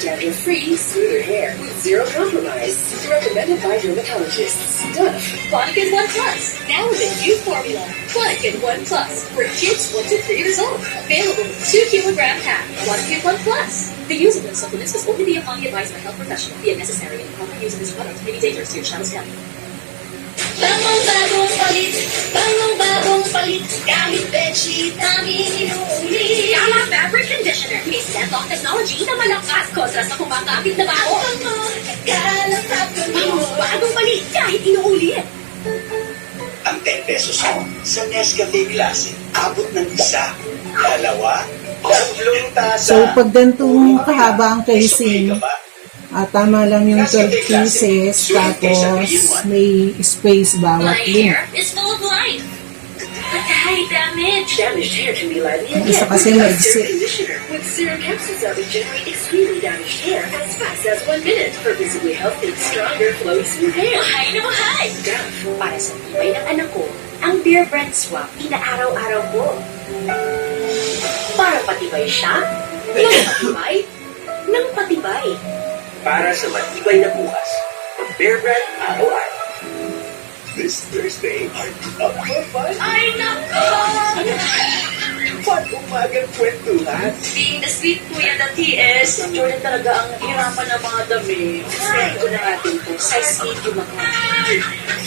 dandruff-free, smoother hair with zero compromise. Recommended by dermatologists. Dove. Clonic 1 Plus, now with a new formula. Clonic 1 Plus, for kids 1 to 3 years old. Available in 2 kilogram pack. Clonic 1 Plus. The use of those supplements must only be upon the advice of a health professional. The unnecessary and improper use of this product may be dangerous to your child's health. Bagong bagong palit, kahit bedsheet namin inuuli. Yama Fabric Conditioner. May set-off technology na malakas kontra sa kumakapit na baho. Bagong palit, kahit inuuli. Ang 10 pesos mo sa Nescafe Classic, abot ng isa, dalawa, tatlong tasa. So, pag ganitong kahaba ang casing, tama lang yung 12 pieces, tapos may space bawat link. Is full of life. But the high damage. Damaged hair can be lively Yung isa again. kasi Serum maigsi. conditioner with serum capsules that regenerate extremely damaged hair as fast as 1 minute for visibly healthy, stronger, flowy, smooth hair. Mahay na mahay! Para sa tibay ng anak ko, ang Bear Brand Swap inaaraw-araw ko. Para patibay siya, ng patibay. Para sa matibay na bukas, ang Bear Brand araw-araw. This Thursday, are you up for fun? Ay, nako! Fun umagang kwentuhan. Being the sweet kuya that he is, Jordan talaga ang hirapan ng mga damit. Send ko na natin to. Size medium ako.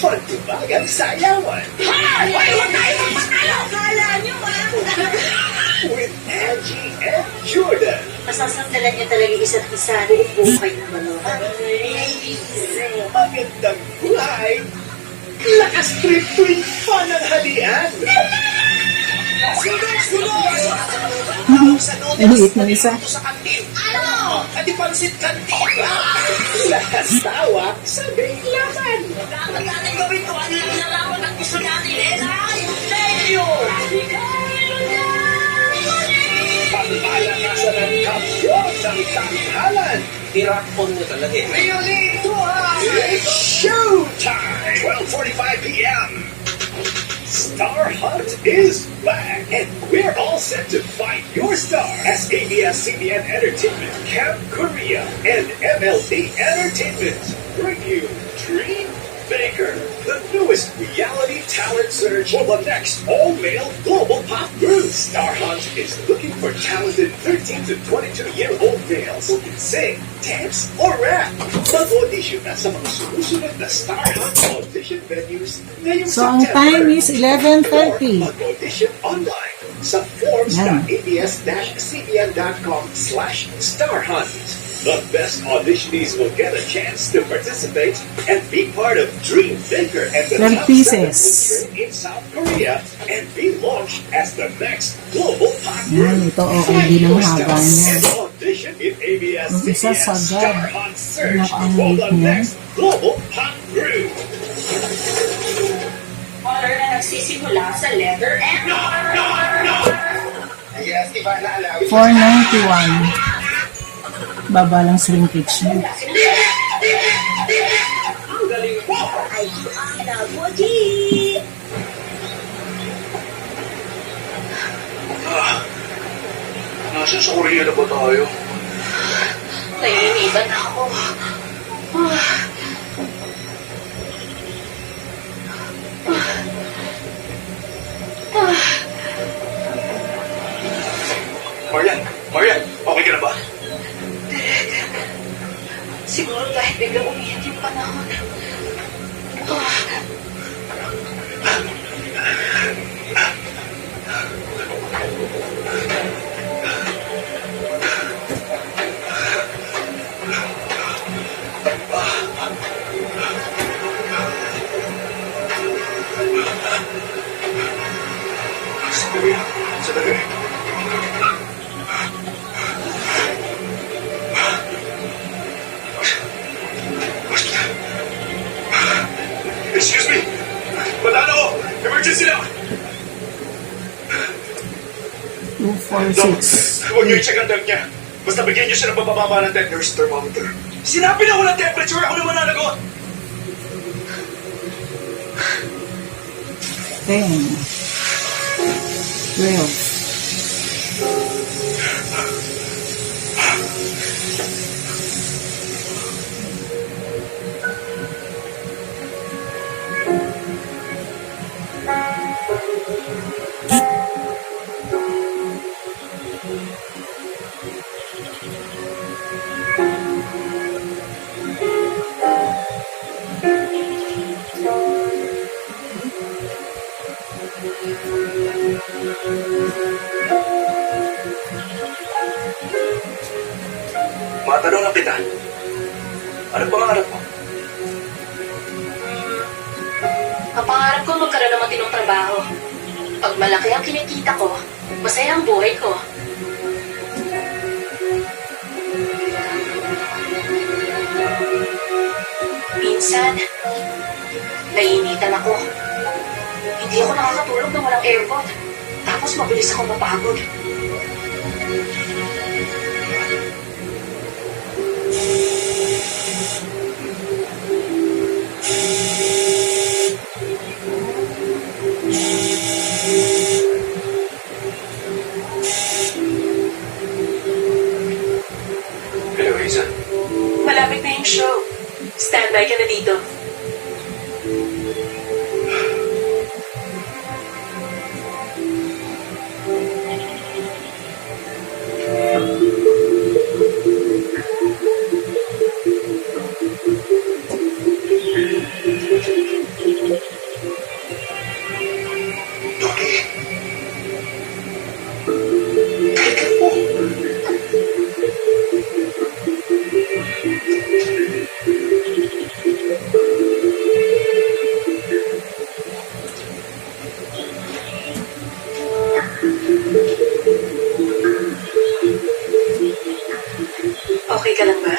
Fun umagang sayawan. Hoy! Huwag tayo magpatalo! Kala nyo, With Angie and Jordan. Masasandalan niya talaga isa't isa. Doon buhay na manoka. Magandang buhay. Lakas trip tuwing fun ang halian. Ang liit ng isa. Ano? Kadipansit kantin. Lakas tawa, sabay laman. Dapat natin gawin to. Ano yung nalaman ang gusto natin? Thank you! Pagmalakasan ng kapyon ng tanghalan. Tirakon mo talaga eh. Really? It's showtime! 12:45 p.m. Star Hunt is back, and we're all set to find your star as ABS-CBN Entertainment, Camp Korea, and MLB Entertainment bring you Dream Maker, the newest reality talent search for the next all-male global pop group. Star Hunt is looking for talented 13 to 22-year-old males who can sing, dance, or rap. Mag-audition na sa mga sumusunod na Star Hunt audition venues ngayong So, ang time is 11:30. Mag-audition online sa forms.abs-cbn.com/starhunt. The best auditionees will get a chance to participate and be part of Dream Maker and the 12 top pieces. 7 will train in South Korea and be launched as the next global pop group. Yan, ito okay din ang haba niya. And audition in ABS Ang isa sagad. Star Hunt Search Ang for liit the niya. next global pop group. Color na nagsisimula sa letter M. Yes, iba na alawi. 491. Baba lang shrinkage niya. Ang galing mo! Ay, Ana, Boji! Nasa sa Korea na ba tayo? Nahihiniban ako. Marian, okay ka na ba? Siguro dahil biglang umiyak yung panahon. Sandali. Excuse me! Matalo ko! Emergency na! 246. Huwag niyo i-check ang temp niya. Basta bigyan niyo siya ng pababa ng temp. Nurse thermometer. Sinabi na walang temperature, ako naman nanagot. 10, 12. Matanong lang kita. Ano pangarap mo? Ang pangarap ko magkaroon ng matinong trabaho. Pag malaki ang kinikita ko, masaya ang buhay ko. Minsan, naiinitan ako. Hindi ako nakakatulog na walang aircon. Tapos mabilis ako mapagod. Hello, Riza. Malapit na yung show. Standby ka na dito. Okay ka lang ba?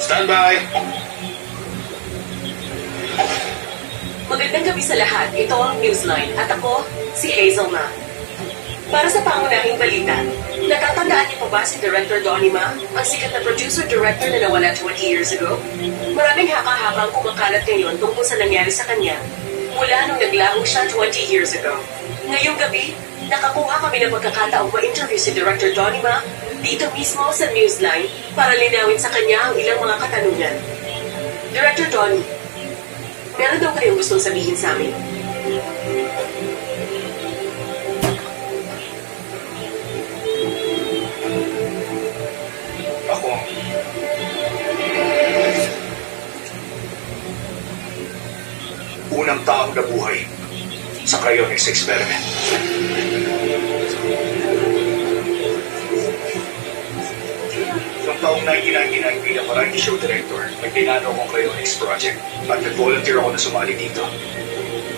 Stand by. Magandang gabi sa lahat. Ito ang Newsline at ako, si Hazel Ma. Para sa pangunahing balita, natatandaan niyo pa ba si Director Donnie Ma, ang sikat na producer-director na nawala 20 years ago? Maraming haka-haka ang kumakalat ngayon tungkol sa nangyari sa kanya mula nung naglaho siya 20 years ago. Ngayong gabi, nakakuha kami ng pagkakataong ma-interview si Director Donnie Ma dito mismo sa Newsline para linawin sa kanya ang ilang mga katanungan. Director Donnie, meron daw kayong gustong sabihin sa amin? Ako. Unang taong nabuhay sa cryonics experiment. Noong taong 1999 bilang variety show director, may pinano akong cryonics project at nag-volunteer ako na sumali dito.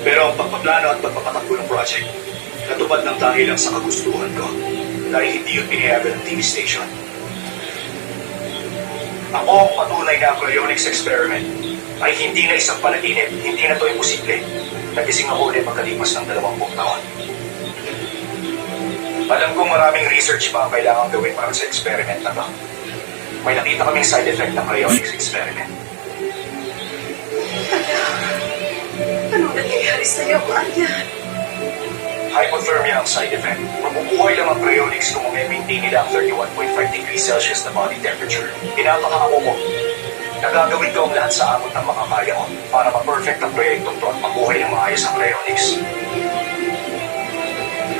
Pero ang pagpaplano at pagpapatakbo ng project, natupad ng dahil lang sa kagustuhan ko dahil hindi yun pinayagan ng TV station. Ako ang patunay na ang cryonics experiment ay hindi na isang panaginip, hindi na ito imposible. Nagising ako ulit pagkalipas ng 20 taon. Alam kong maraming research pa ang kailangan gawin para sa experiment na to. May nakita kaming side effect ng cryonics experiment. Anong nangyayari sa'yo, Maria? Hypothermia ang side effect. Mabubuhay lang ang cryonics kung may-maintain nila ang 31.5 degrees Celsius na body temperature. Pinapakako mo. Nagagawin ko ang lahat sa abot ng makakaya ko para ma-perfect ang proyektong to at mabuhay ng maayos ang cryonics.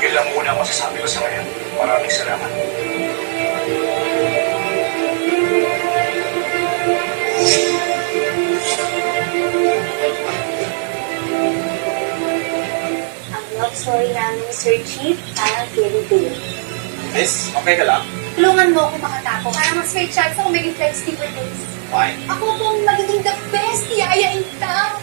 Yun lang muna ang masasabi ko sa ngayon. Maraming salamat. Ang love story namin, Sir Chief, parang fairy tale. Miss, okay ka lang? Tulungan mo ako makatapo para mas may chance ako maging flex for days. Fine. Ako pong magiging the best yaya in town.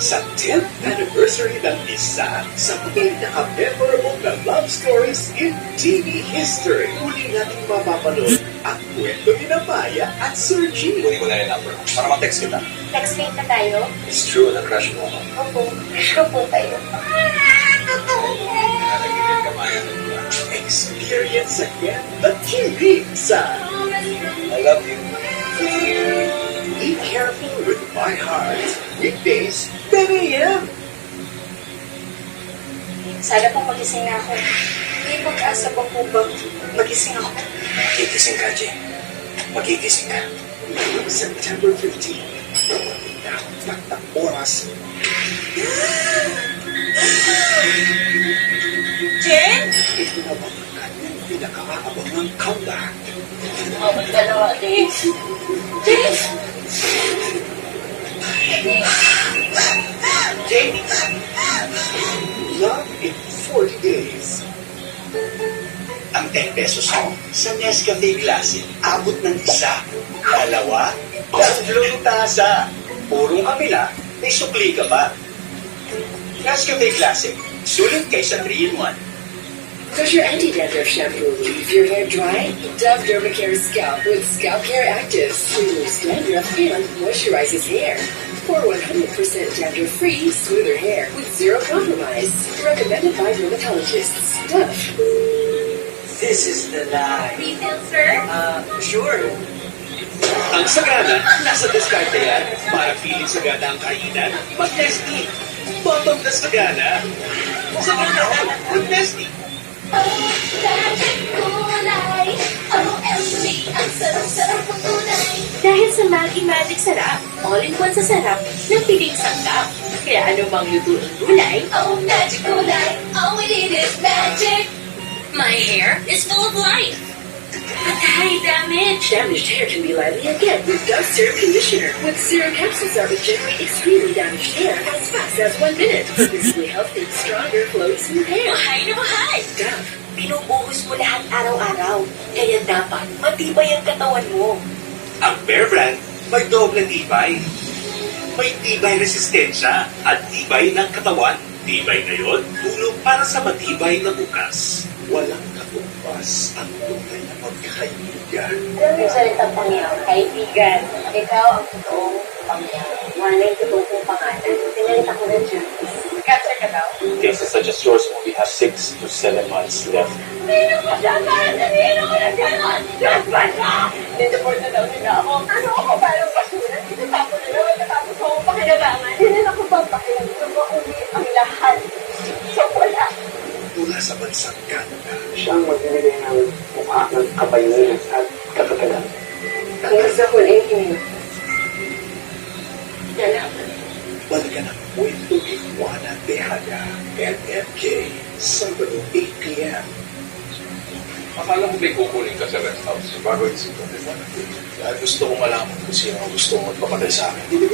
Sa 10th anniversary ng isa sa pinaka-memorable na love stories in TV history, muli nating mapapanood ang kwento ni Maya at Sir G. Kunin ko na yung number para mag-text kita. Textmate na tayo? It's true, nag-crush mo ako. Opo. Crush ko po tayo. Experience again the TV sa I love you. Be Careful with My Heart. Weekdays, 10 a.m. Sana po magising na ako. May pag-asa pa po bang magising ako? Magigising ka, Jay. Magigising ka. Ngayong September 15, dapat ng oras. Jen? Ito na ba ang kanyang pinaka-aabangang comeback? Dalawa, Dave. Dave! Jamie! Love in 40 days. Ang 10 pesos mo sa Nescafe Classic, abot ng isa, dalawa, tatlong tasa. Purong kamila, may sukli ka pa. Nescafe Classic, sulit kaysa 3-in-1. Does your anti-dandruff shampoo leave your hair dry? Dove Dermacare Scalp with Scalp Care Actives removes dandruff and moisturizes hair. For 100% dandruff-free, smoother hair with zero compromise. Recommended by dermatologists. Dove. This is the life. Details, sir? Sure. Ang sagana, nasa diskarte yan. Para feeling sagana ang kainan, mag-Nesty. Bottom na sagana. Sagana all, with Nesty. Dahil sa Maggi Magic Sarap, all-in-one sa sarap ng piling sangkap. Kaya anumang luto ng gulay, oh magic gulay, all we need is magic. My hair is full of life. Patay, damage. Damaged hair can be lively again with Dove Serum Conditioner. With serum capsules that regenerate extremely damaged hair as fast as 1 minute. For visibly healthy, stronger, flowy, smooth hair. Mahay na mahay. Dove. Binubuhos mo lahat araw-araw. Kaya dapat matibay ang katawan mo. Ang Bear Brand, may doble tibay. May tibay resistensya at tibay ng katawan. Tibay ngayon, tulong para sa matibay na bukas. Walang katumbas ang tunay na magkakaibigan. Alam mo yung salitang Panginoon, kaibigan. Ikaw ang totoong Panginoon. Wala yung totoong kong pangalan. Pinalita ko ng Judas. Cancer ka daw? Cases such as yours only have 6 to 7 months left. Sino ko siya? Sino ko na gano'n? Diyos ba siya? Nindaport na daw nila ako. Ano ako parang basura? Itatapos na naman. Itatapos ako pakilalangan. Hindi na ako papakilang. Mauli ang lahat. So wala. Mula sa bansang Canada, Siyang magbibigay ng mukha ng kabayunan at katatagan. Hanggang sa huli, Salamat. balikan ang kwento ni Juana Tejada, NMK, Sabado 8 p.m. Akala mo may kukunin ka sa rest house bago isito. Dahil gusto ko malaman kung sino ang gusto mo magpapadal sa akin.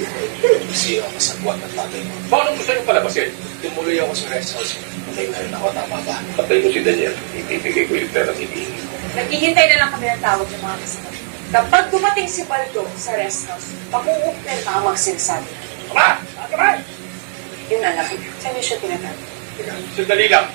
Sino ang kasagwan ng tatay mo. Paano gusto nyo palabasin? Tumuloy ako sa rest house. Patay na rin ako, tama ba? Patay ko si Daniel. Ibibigay ko yung pera ni Dini. Naghihintay na lang kami ng tawag ng mga kasama. Kapag dumating si Baldo sa rest house, pakukumpirma ang magsinsabi. Tama! Tama! Yung lalaki, saan niyo siya tinatawag? Sandali lang.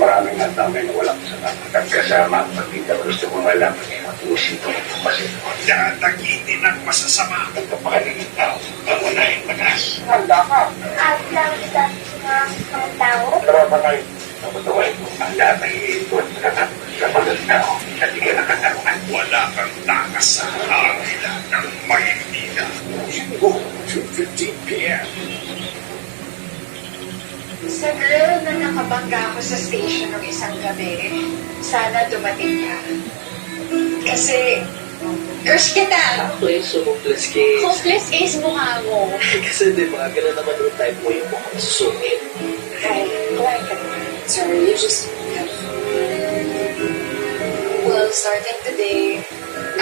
Maraming ang dami na walang salamat at kasama ang pagkita gusto kong malaman niya ang usito ng kapatid ko. Datagitin ang masasama at kapakaligid tao ang unahing batas. Handa ka. At lang kita mga tao. Pero patay, nabutuway ko ang lahat ng iipon na sa pagkatao at di ka nakatarungan. Wala kang takas sa hangila ng mahimbida. Linggo, 2:15 p.m. Sa girl na nakabangga ako sa station ng isang gabi, sana dumating ka. Kasi, crush kita! Ako yung sumuplas case. Hopeless case mukha mo. Kasi di ba, gano'n naman yung type mo yung mukhang susungit. Hi, kumain ka naman. Sorry, you just... Well, starting today,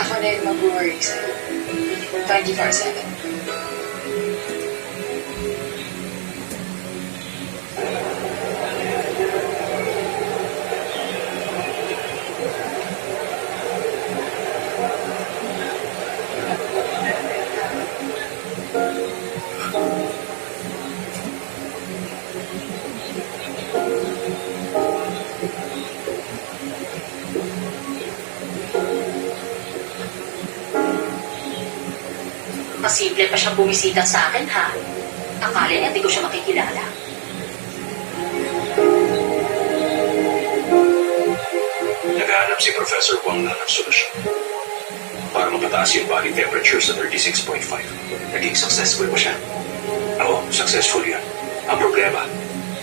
ako na yung mag-worry sa'yo. 24/7. Simple pa siyang bumisita sa akin, ha? Akala niya hindi ko siya makikilala. Naghahanap si Professor Wang na ng solusyon para mapataas yung body temperature sa 36.5. Naging successful ba siya? Oo, successful yan. Ang problema,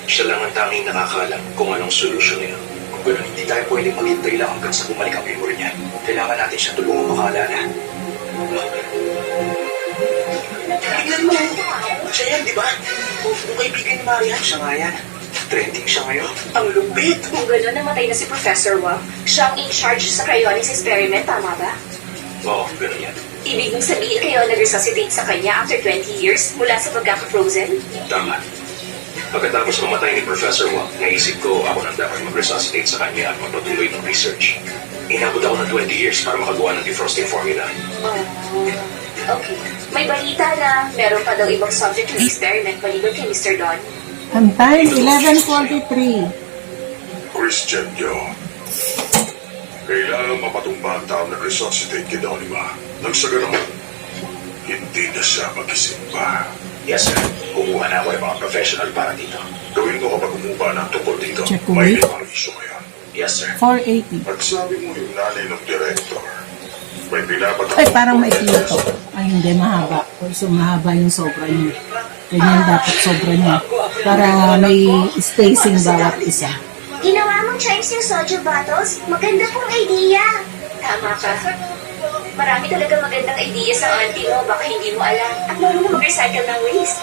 siya lang ang tanging nakakaalam kung anong solusyon nila. Kung gano'n, hindi tayo pwedeng maghintay lang hanggang sa bumalik ang memory niya. Kailangan natin siya tulungan makaalala. Tingnan mo. Siya yan, di ba? Yung kaibigan ni Marian, siya nga yan. Trending siya ngayon. Ang lupit. Kung gano'n, namatay na si Professor Wang. Siya ang in charge sa cryonics experiment, tama ba? Oo, gano'n yan. Ibig mong sabihin kayo nag-resuscitate sa kanya after 20 years mula sa pagkaka-frozen? Tama. Pagkatapos mamatay ni Professor Wang, naisip ko ako nang dapat mag-resuscitate sa kanya at magpatuloy ng research. Inabot ako ng 20 years para makagawa ng defrosting formula. Okay. May balita na meron pa daw ibang subject ng experiment maliban kay Mr. Don. Ang time, 11:43. Christian Yo. Kailangan mapatumba ang tao na resuscitate kay Donima. Nagsaga naman, hindi na siya mag-isimba. Yes, sir. Kumuha na ako ng mga professional para dito. Gawin mo kapag umuha ng tungkol dito. Check May away. limang isyo ngayon. Yes, sir. 480. At sabi mo yung nanay ng director, may pinapatak. Ay, parang maikli ito. Ay, hindi, mahaba. So, mahaba yung sobra niya. Ganyan dapat sobra niya. Para may spacing bawat isa. Ginawa mong chimes yung soju bottles? Maganda pong idea. Tama ka. Marami talaga magandang idea sa auntie mo, baka hindi mo alam. At marunong mag-recycle ng waste.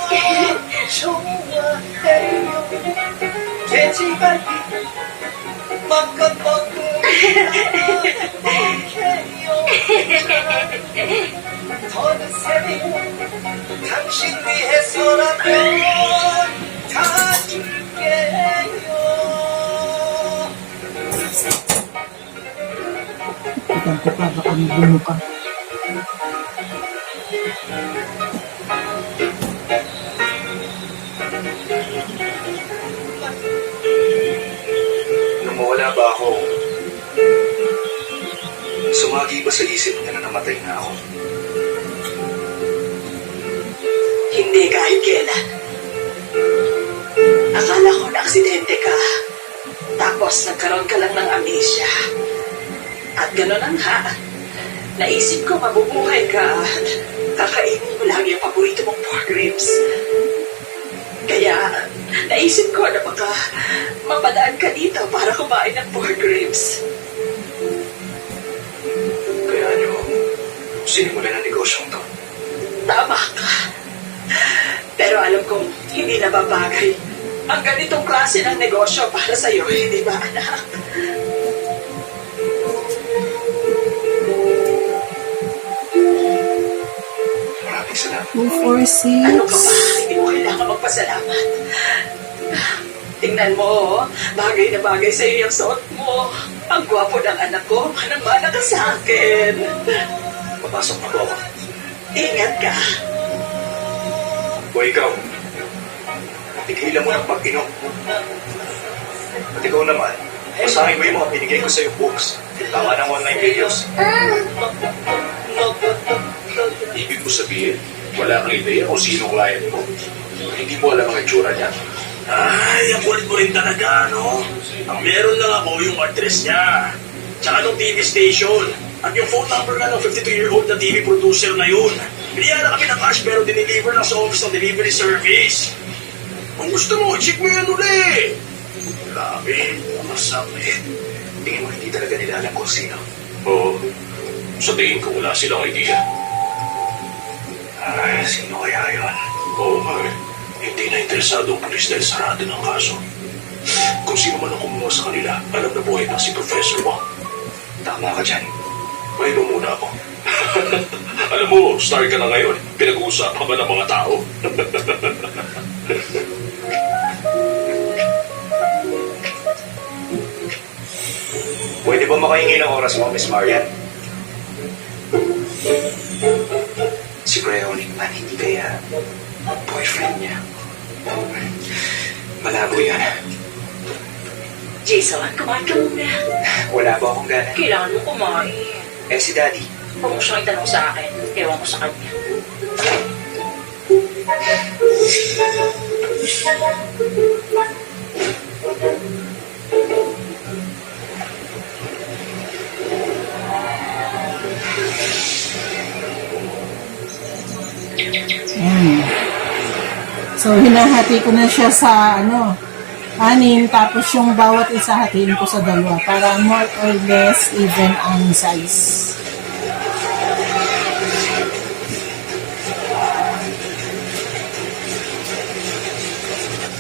당신 위해서라면 다 줄게요. Ikan ko pa, baka mabuno ka. Nung mawala ba ako, sumagi ba sa isip niya na namatay na ako? Hindi kahit kailan. Akala ko na aksidente ka. Tapos nagkaroon ka lang ng amnesia. At gano'n ang ha. Naisip ko mabubuhay ka at kakainin mo lagi ang paborito mong pork ribs. Kaya naisip ko na baka mapadaan ka dito para kumain ng pork ribs. Kaya niyo, sinimulan ang negosyong to. Tama ka. Pero alam kong hindi na babagay ang ganitong klase ng negosyo para sa'yo, hindi ba anak? Maraming salamat. 246. Ano ka ba? Hindi mo kailangan magpasalamat. Tingnan mo, oh. Bagay na bagay sa iyo yung suot mo. Ang gwapo ng anak ko, manang-mana ka sa akin. Papasok na po ako. Ingat ka. O ikaw, tigilan mo ng pag-inom. At ikaw naman, basahin mo yung mga binigay ko sa yung books. Tama ng online videos. Ibig mo sabihin, wala kang ideya kung sino ang client mo. Hindi mo alam ang itsura niya. Ay, ang kulit mo rin talaga, no? Ang meron lang ako yung address niya. Tsaka nung TV station. At yung phone number nga ng 52-year-old na TV producer na yun. Biniyan na kami ng cash pero dineliver lang sa office ng delivery service. Kung gusto mo, check mo yan uli. Grabe, masakit. Tingin mo hindi talaga nila alam kung sino. Oo. Sa tingin ko wala silang idea. Ay, sino kaya yun? Oo nga eh. Hindi na interesado ang pulis dahil sarado ng kaso. Kung sino man ang kumuha sa kanila, alam na buhay na si Professor Wang. Tama ka dyan. May muna ako. Alam mo, star ka na ngayon. Pinag-uusapan ba ng mga tao? Pwede ba makahingi ng oras mo, Miss Marian? Si Breonic man, hindi kaya boyfriend niya. Malabo yan. Jason, kumain ka muna. Wala ba akong gana? Kailangan mo kumain. Eh si Daddy. Huwag mo siyang itanong sa akin. Ewan ko sa kanya. Ayan. So, hinahati ko na siya sa, anin, tapos yung bawat isa hatiin ko sa dalawa para more or less even ang size.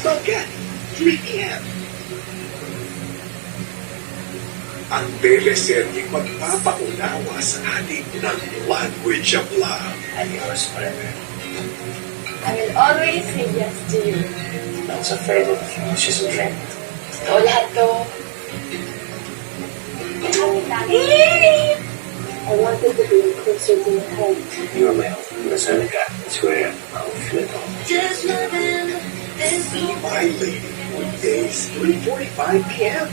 Again, 3 p.m. Ang teleserye magpapaunawa sa ating ng language of love. And yours forever. I will always say yes to you. I was afraid of she's a friend. Ito lahat to. I wanted to be closer to your home. You are my home. Basilica. It's where I'll feel at home. Just loving this Be My Lady, weekdays, 3:45 p.m.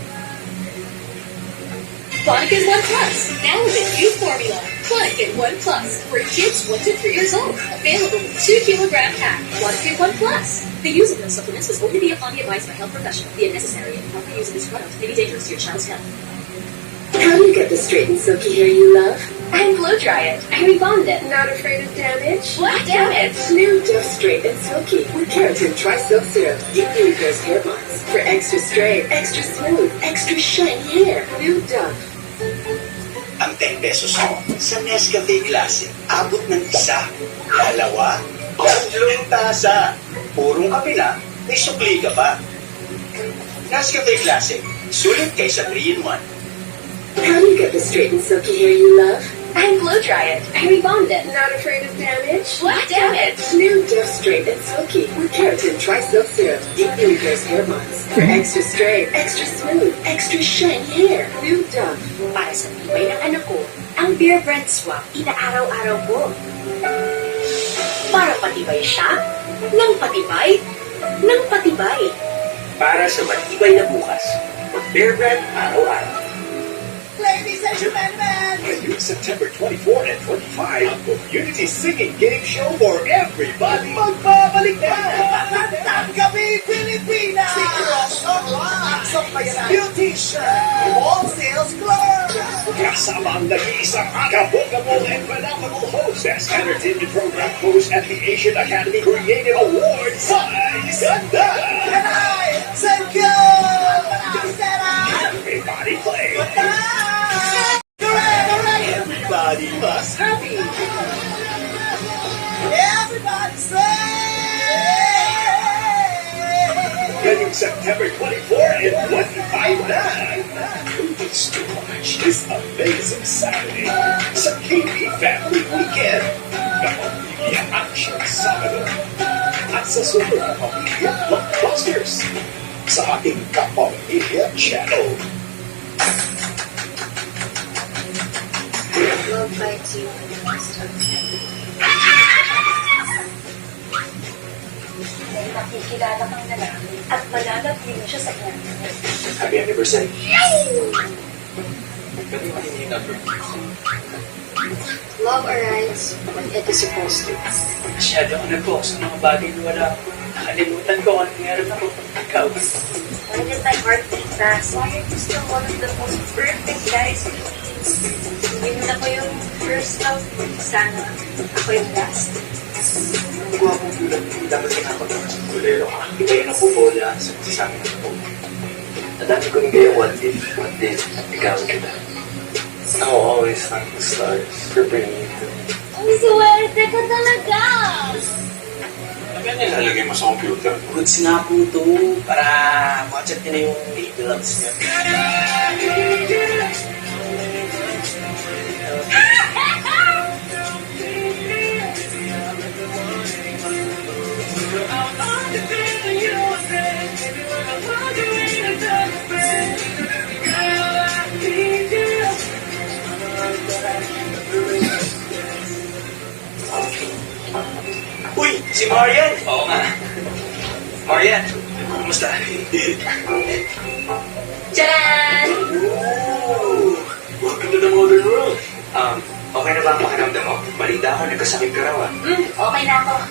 Monacan 1 Plus, now with a new formula. Monacan 1 Plus, for kids 1 to 3 years old. Available in 2 kilogram pack. Monacan 1 Plus. The use of those supplements was only be upon the advice by health professional. The unnecessary and improper use of this product may be dangerous to your child's health. How do you get the straight and silky hair you love? And blow dry it. And rebond it. Not afraid of damage? What damage? New Dove Straight and Silky with keratin tri-silk syrup deeply repairs hair bonds for extra straight, extra smooth, extra shiny hair. New Dove. Ang 10 pesos mo sa Nescafe Classic, abot ng isa, dalawa, tatlong tasa. Purong kape lang, may sukli ka pa. Nescafe Classic, sulit kaysa 3-in-1. How do you get the straight and silky hair you love? And blow dry it. And rebond it. Not afraid of damage? What damage? New Dove Straight and Silky with keratin tri-silk syrup deeply repairs hair bonds for extra straight, extra smooth, extra shiny hair. New Dove. Para sa tibay ng anak ko, ang Bear Brand Swap inaaraw-araw ko. Para patibay siya, ng patibay, ng patibay. Para sa matibay na bukas, Bear Brand araw-araw. Ladies and gentlemen, ngayong September 24 and 25, ang community singing game show for everybody magbabalik na! Magandang gabi, Pilipinas! Si Cross Online, Sampayan Beautician, All Sales Club! Kasama ang nag-iisang kabog-kabog and phenomenal host, Best Entertainment Program host at the Asian Academy Creative Awards, Sais Ganda! And I, Senko! Everybody play! Everybody must happy. Everybody say. Ngayong September 24 and 25 na. It's to watch this amazing Saturday sa KB Family Weekend. Kapamilya Action Sabado. At sa sunod na pamilya Blockbusters sa ating Kapamilya Channel. Love finds you in the midst of may makikilala kang lalaki at mananatili mo siya sa kanya. Happy anniversary. Love arrives when it is supposed to. Masyado ako nag-focus sa mga bagay na wala ako. Nakalimutan ko kung meron ako. Ikaw. Why does my heart beat fast? Why are you still one of the most perfect guys? Hindi na ko yung first love. Sana ako yung last. Ang guwapong bilang dapat kinapagawa. Kulero ka. Iba yung napubola sa masasabi ng ako. Nadami ko rin kaya what if, ikaw kita. I will always thank the stars for bringing me to me. Ang swerte ka talaga! Ganyan nalagay mo sa computer. Goods nga po ito para ma-chat nyo na yung baby loves nyo. Uy! Si Marian! Oo nga. Marian! Kumusta? Tcharan! Ooh! Welcome to the modern world. Okay na ba ang pakiramdam mo? Balita ako, nagkasakit ka raw ah. Okay na ako.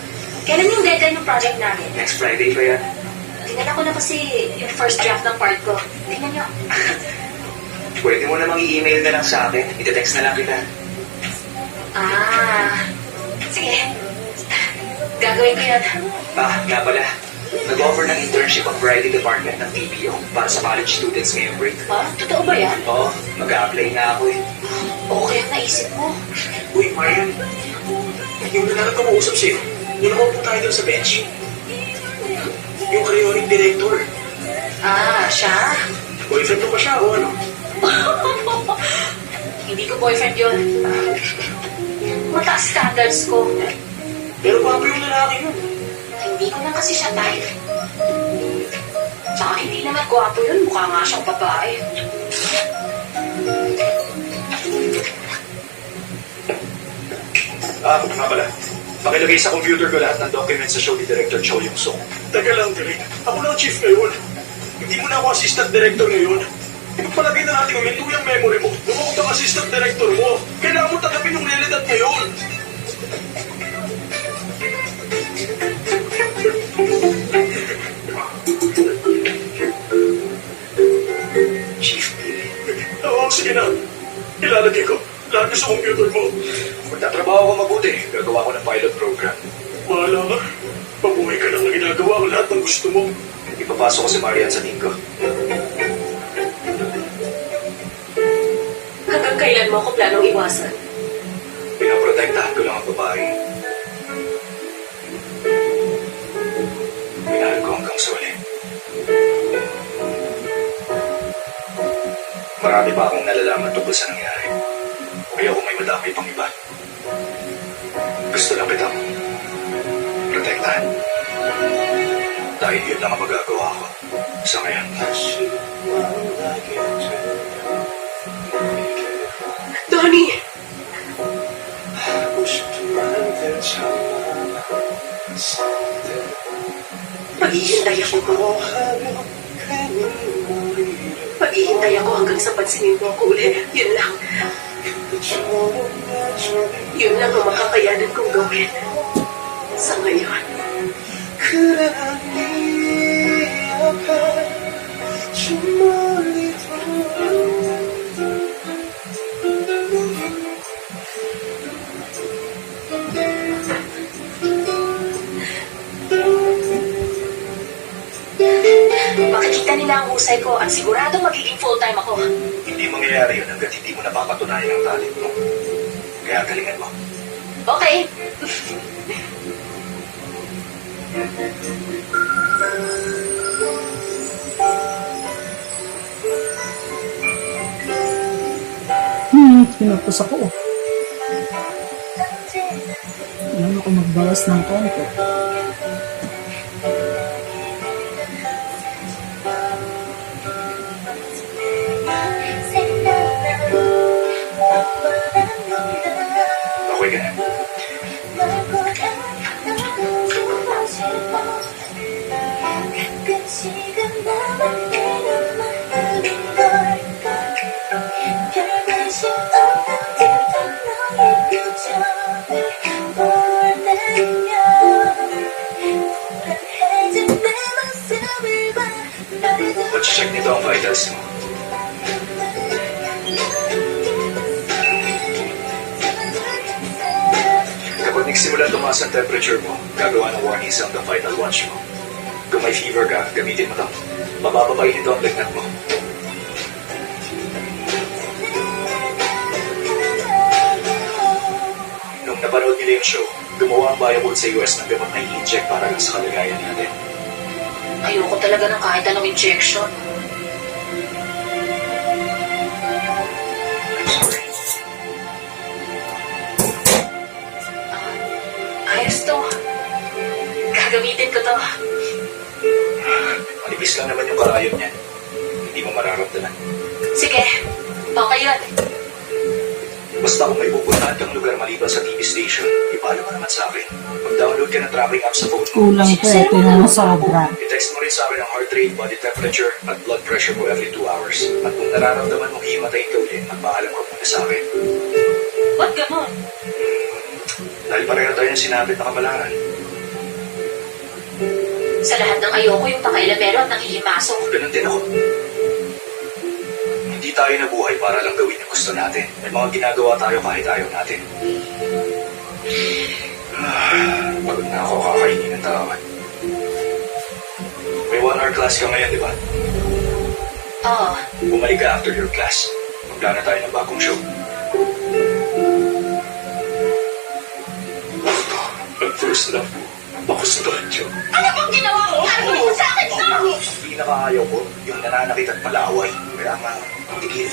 Kailan yung deadline ng project namin? Next Friday pa yan. Tingnan ko na kasi yung first draft ng part ko. Tingnan nyo. Pwede mo namang i-email na lang sa akin. Ite-text na lang kita. Sige. Gagawin ko yun. Nga pala. Nag-offer ng internship ang variety department ng TPO para sa college students ngayong break. Totoo ba yan? Oo, mag-a-apply na ako eh. Okay ang naisip mo. Uy, Marian. Yung nalang kamausap sa'yo. Yung nakaupo tayo doon sa bench. Yung karyoning director. Siya? Boyfriend mo ba siya o ano? Hindi ko boyfriend yun. Mataas standards ko. Pero paano yung lalaki yun? Hindi ko na kasi siya type. Tsaka hindi naman gwapo yun. Mukha nga siyang babae. Nga pala. Pakilagay sa computer ko lahat ng documents sa show ni Director Chow Yung-sung. Teka lang, Direk. Ako na ang chief ngayon. Hindi mo na ako assistant director ngayon. Ipagpalagay na natin yung tuyang memory mo. Nung ako ang assistant director mo, kailangan mo tanggapin yung realidad ngayon. Chief, sige na. Ilalagay ko lahat sa computer mo. Magtatrabaho ko mabuti. Gagawa ko ng pilot program. Bahala ka. Pabuhay ka lang na ginagawa ang lahat ng gusto mo. Ipapasok ko si Marian sa team ko. Hanggang kailan mo ako planong iwasan? Pinaprotektahan ko lang ang babae. Minahal ko hanggang sa uli. Marami pa akong nalalaman tungkol sa nangyari. Kaya kung may madami pang iba. Gusto lang kitang protektahan. Dahil yun lang ang magagawa ko sa ngayon. Donnie! Maghihintay ako. Maghihintay ako hanggang sa pansinin mo ako uli. Yun lang. Yun lang ang makakayanan kong gawin. Sa ngayon. Makikita nila ang husay ko at sigurado magiging full-time ako. Hindi mangyayari yun hanggat hindi mo napapatunayan ang talent mo. Kaya galingan mo. Okay. Pinupos ako. Alam ako magbawas ng konti. Okay ka na. Check nito ang vitals mo. Kapag nagsimula tumaas ang temperature mo, gagawa ng warning sound ang vital watch mo. Kung may fever ka, gamitin mo ito. Mabababay nito ang lagnat mo. Nung napanood nila yung show, gumawa ang Bible sa US ng gamot na i-inject para lang sa kalagayan natin. Ayoko talaga ng kahit anong injection. Ayos to. Gagamitin ko to. Manipis lang naman yung karayom niyan. Hindi mo mararamdaman. Sige. Okay yun. Basta kung may pupuntahan kang lugar maliban sa TV station, ipalo mo naman sa akin. Mag-download ka ng tracking app sa phone mo. Kulang ko eh. Tingnan mo sobra. I-text mo rin sa akin ang heart rate, body temperature, at blood pressure mo every 2 hours. At kung nararamdaman mong hihimatayin ka ulit, magpaalam ka muna sa akin. Ba't ganon? Dahil pareho tayo ng sinabit na kamalaran. Sa lahat ng ayoko yung pakailamero at nanghihimasok. Ganun din ako. Hindi tayo nabuhay para lang gawin yung gusto natin. May mga ginagawa tayo kahit ayaw natin. Pagod na ako kakainin ng tawad. May 1-hour class ka ngayon, di ba? Oo. Bumalik ka after your class. Magplano tayo ng bagong show. At first love mo, ako sa radyo. Ano bang ginawa mo? Ano mo sa akin to? Pinakaayaw ko, yung nananakit at palaway. Kaya nga, tigil.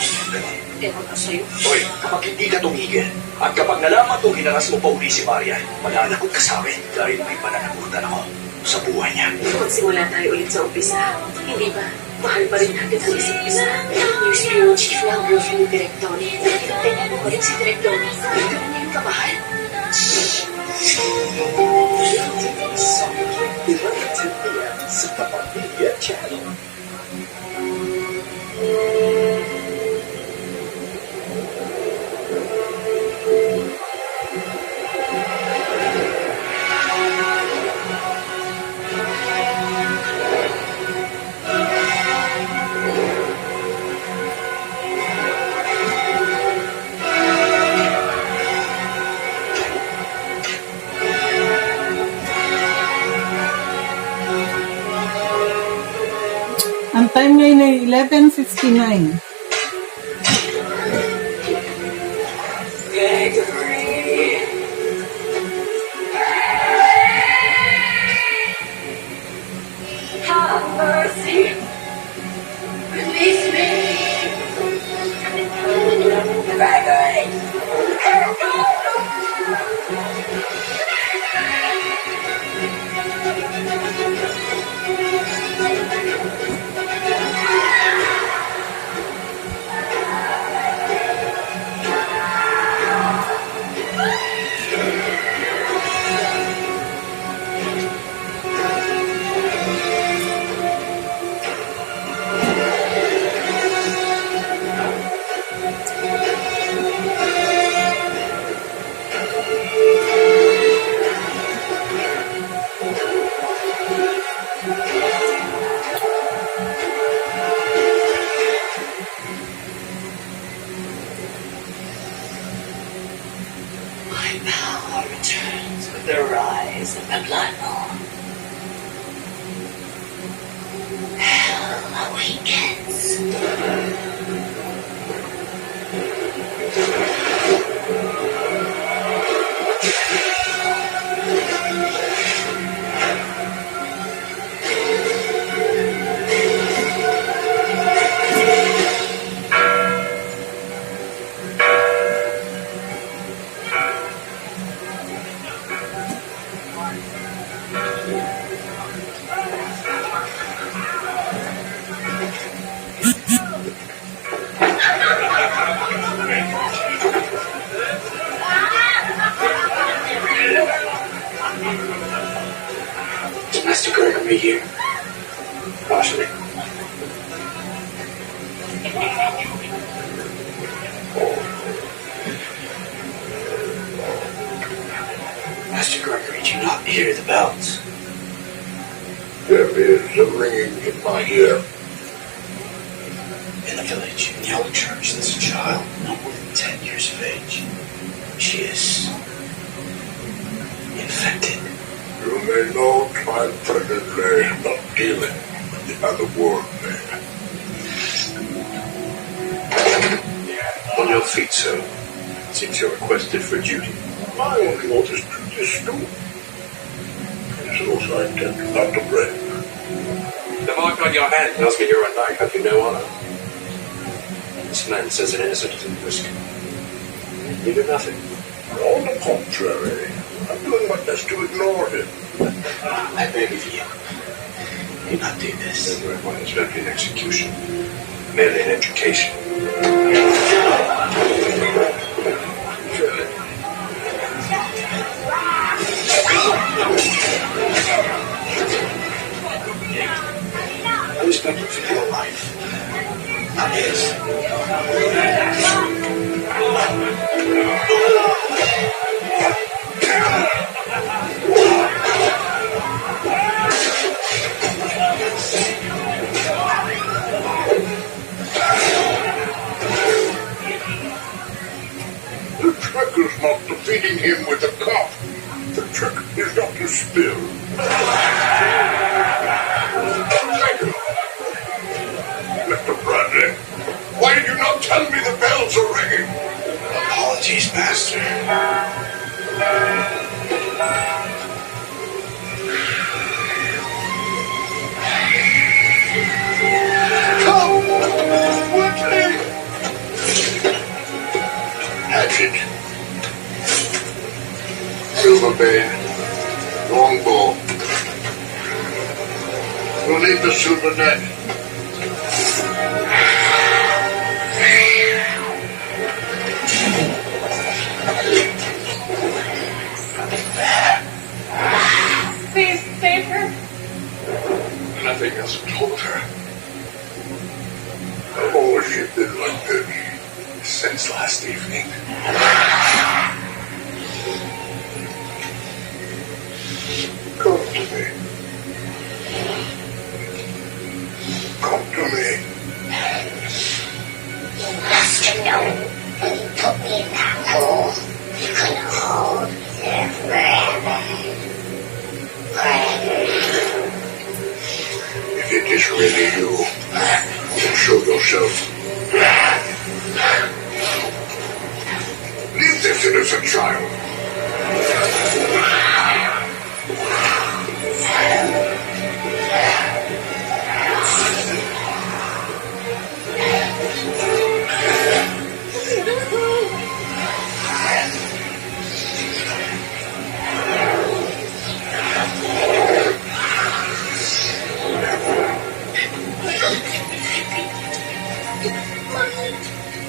Ewan ko sa'yo. Hoy, kapag hindi ka tumigil, at kapag nalaman kong hinaras mo pa uli si Maria, malalagot ka sa akin dahil may pananagutan ako sa buhay niya. Magsimula tayo ulit sa umpisa. Hindi ba? Mahal pa rin natin ang isa't isa. News Bureau Chief na ang girlfriend ni Direk Tony. Nakikita niya bumalik si Direk Tony. Ganun niya yung kamahal. Sa Kapamilya Channel. Ang time ngayon ay 11:59. Have mercy. Release me. Gregory. My power returns with the rise of the blood moon. Hell awakens. Master Gregory here. Partially. Master Gregory, do you not hear the bells? There is a ringing in my ear. In the village, in the old church, there's a child, no more than 10 years of age. She is infected. You may know I'm presently not dealing with the other world, man. On your feet, sir. Seems you're requested for duty. My only orders to this too. And so I intend not to break. The mark on your hand tells me you're a knight. Have you no honor? This man says an innocent is at risk. You do nothing. On the contrary, I'm doing my best to ignore him. I beg of you, do not do this. Everyone is not an execution, merely an education. I respect you for your life, not his. spill. Mr. Bradley, why did you not tell me the bells are ringing? Apologies, Master. Come! Quickly! Hatchet. Silver blade. Longbow. We'll need the silver net. Please save her. Nothing else told her. How long has she been like this? Since last evening. Come to me. Come to me. Master, no. When you put me in that hole, you could hold there forever. If it is really you, then show yourself. Leave this innocent child.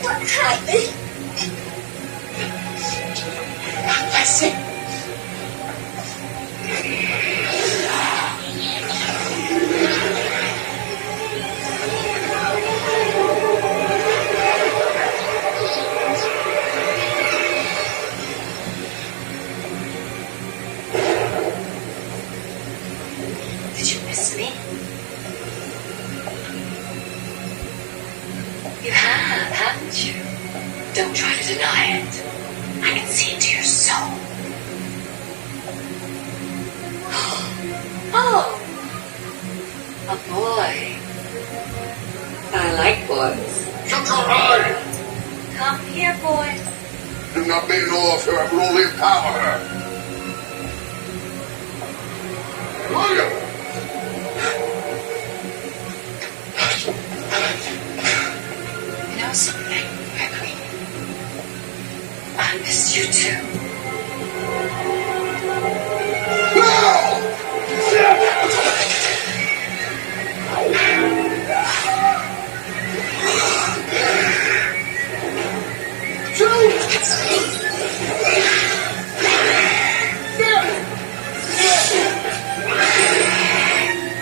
What happened? Listen. Did you miss me? You have, haven't you? Don't try to deny it. I can see into your soul. Oh, a boy. I like boys. Shut your eye! Come here, boy. Do not be off her. I will only empower her. William! You know something, Gregory? I miss you too.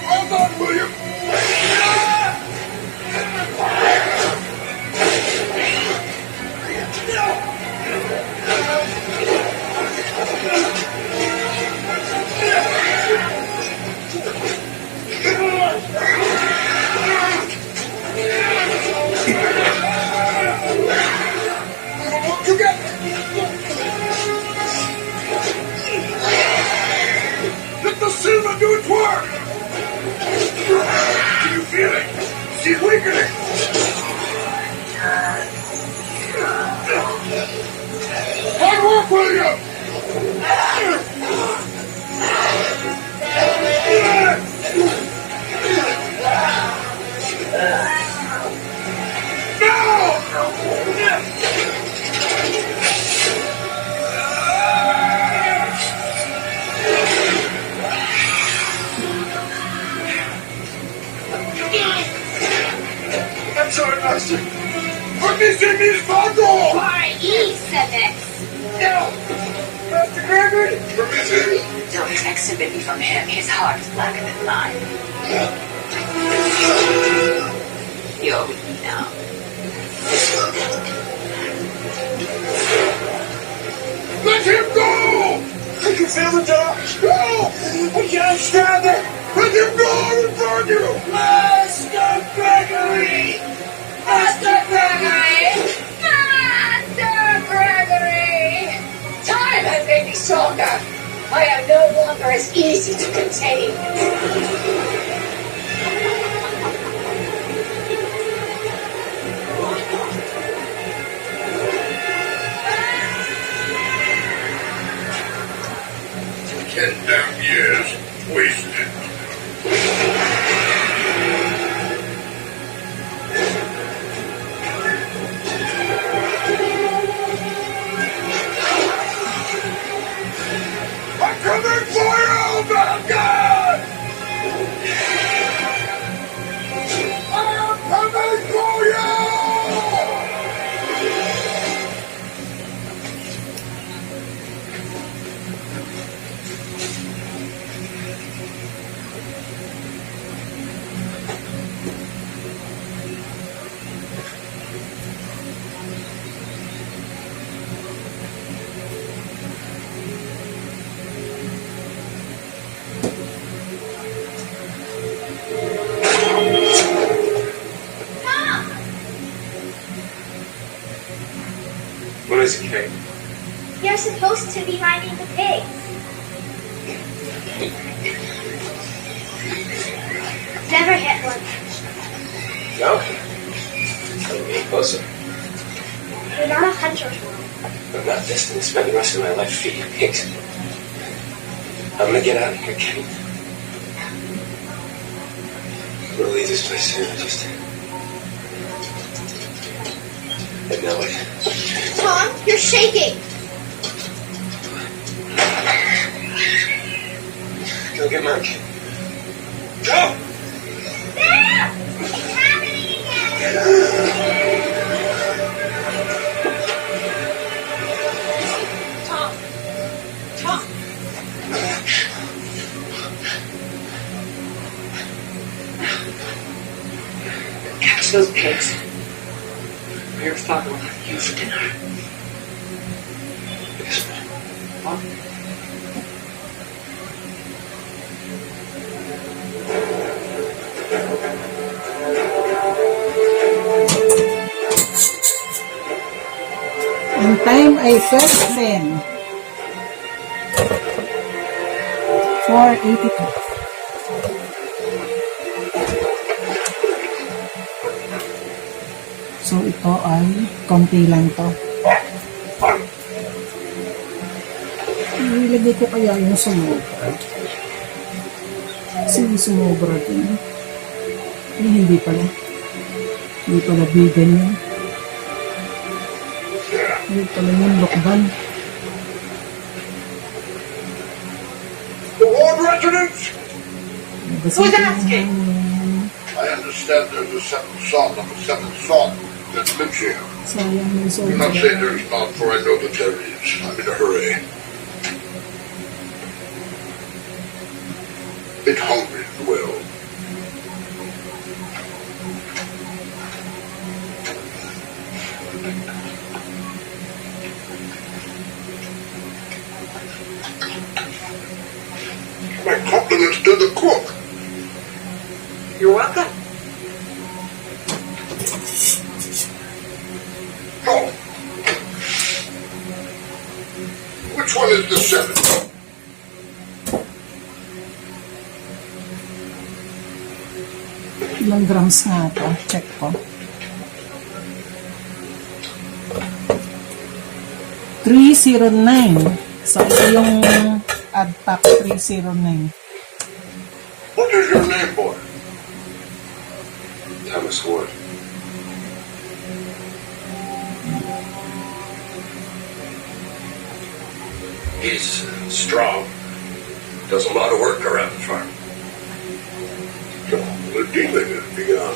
Hold on, William! Let the silver do its work! Do you feel it? She's weakening! Hard work, William! I'm sorry, Master. Permíteme mis fondos! No! Master Gregory! Permíteme! Don't exhibit me from him. His heart is blacker than mine. You're with me now. Let him go! I can feel the dark. No! I can't stand it! Let him go! I will burn you! Master Gregory! Master Gregory! Master Gregory! Time has made me stronger. I am no longer as easy to contain. Ten damn years wasted. I'm coming for you, Vigan! I'm coming for you! What is it, Kate? You're supposed to be minding the pigs. Never hit one. No. Come a closer. You're not a hunter. I'm not destined to spend the rest of my life feeding pigs. I'm gonna get out of here, Kate. I'm gonna leave this place soon. I know it. Tom, you're shaking. Go get Mark. Go! Tom. Catch those pigs. Your father will have you for dinner. Yes, ma'am. Huh? Ang time ay 12:10. 4:82. So, ito ay konti lang to. Ilagay ko kaya yung sumobra. Kasi sumobra din. Hindi pala. Hindi pala vegan yun. Hindi pala yung lokban. The ward residents? Who's asking? I understand there's a seventh son of a seventh son that lives here. Sayang yung Do not say there's not, for I know that there is. I'm in a hurry. Bit hungry as well. My compliments to the cook. You're welcome. Oh. Which one is the seventh? Ilang grams nga ito? Check ko. 309. So, ito yung add pack 309. What is your name, boy? Thomas Ward. He's strong. Does a lot of work around the farm. The dealing has begun.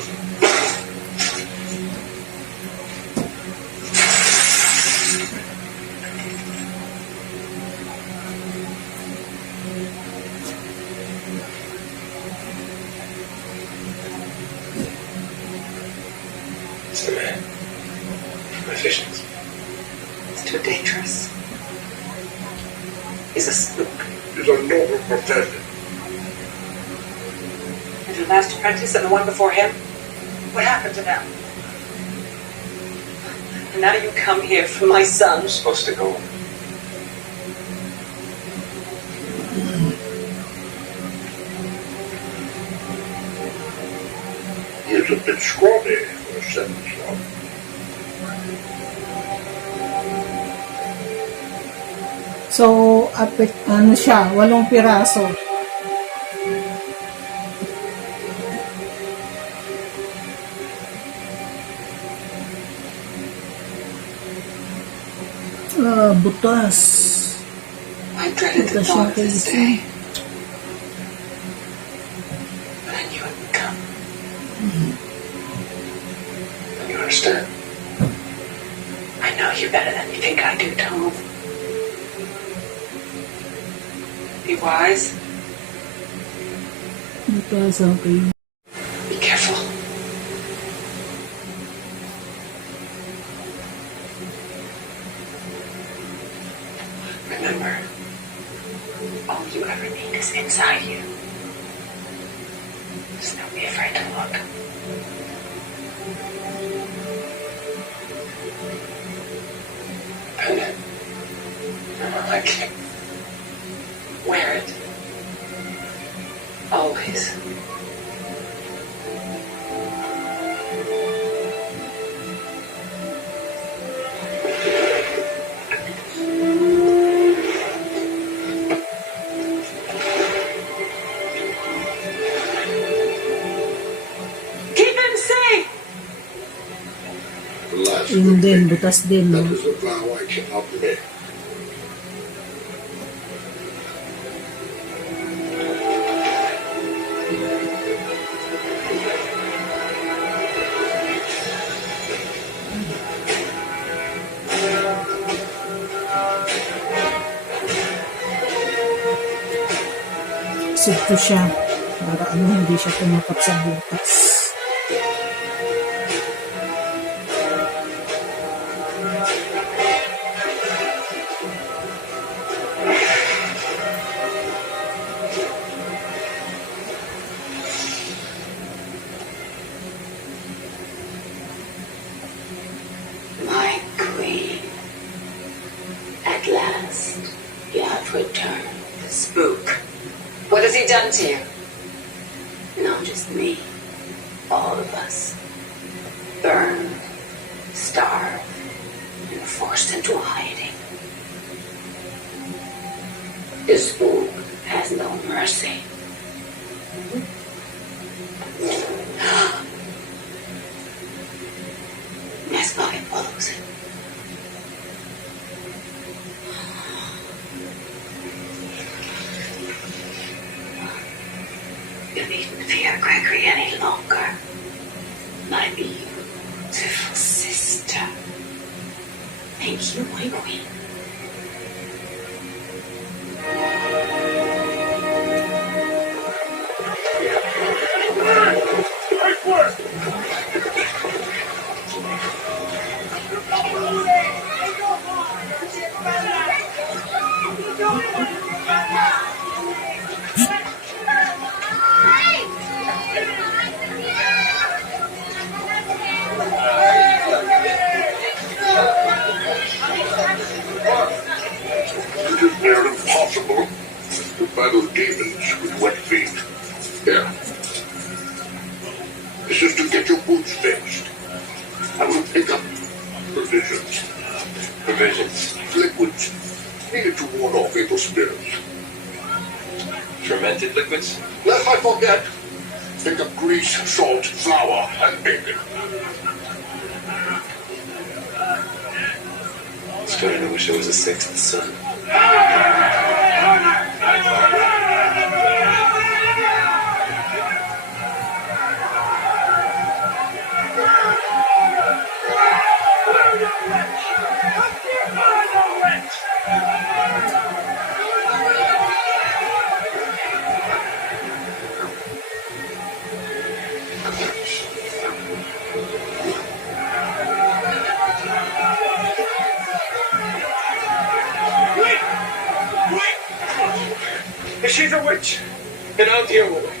It's the man. My visions. It's too dangerous. He's a spook. It's a noble profession. And your last apprentice and the one before him? What happened to them? And now you come here for my son. I'm supposed to go He is a bit scrawny for a 7-year-old. So, ano siya, 8 piraso. Butas. I dreaded the Butas thought yung of this casing. day. But I knew it would come. You understand? I know you better than you think I do, Tom. Be wise. Butas, okay. Be careful. Remember, all you ever need is inside you. Just don't be afraid to look. Pendant. I like it. Wear it. Always. Keep him safe! Yun din, butas din, no? That is a vow I cannot make. Sugpo siya. Para hindi siya tumapat sa butas. My queen. At last, you have returned. Spook. What has he done to you? Not just me. All of us. Burned, starved, and forced into hiding. This spook has no mercy. That's why it follows it. You needn't fear Gregory any longer. My beautiful sister. Thank you, my queen. It is near impossible to battle demons with wet feet. Here. This is to get your boots fixed. I will pick up provisions. Provisions. Liquids needed to ward off evil spirits. Fermented liquids? Lest I forget, pick up grease, salt, flour, and bacon. Starting to wish I was a sixth son. She's a witch, and I'll deal with her.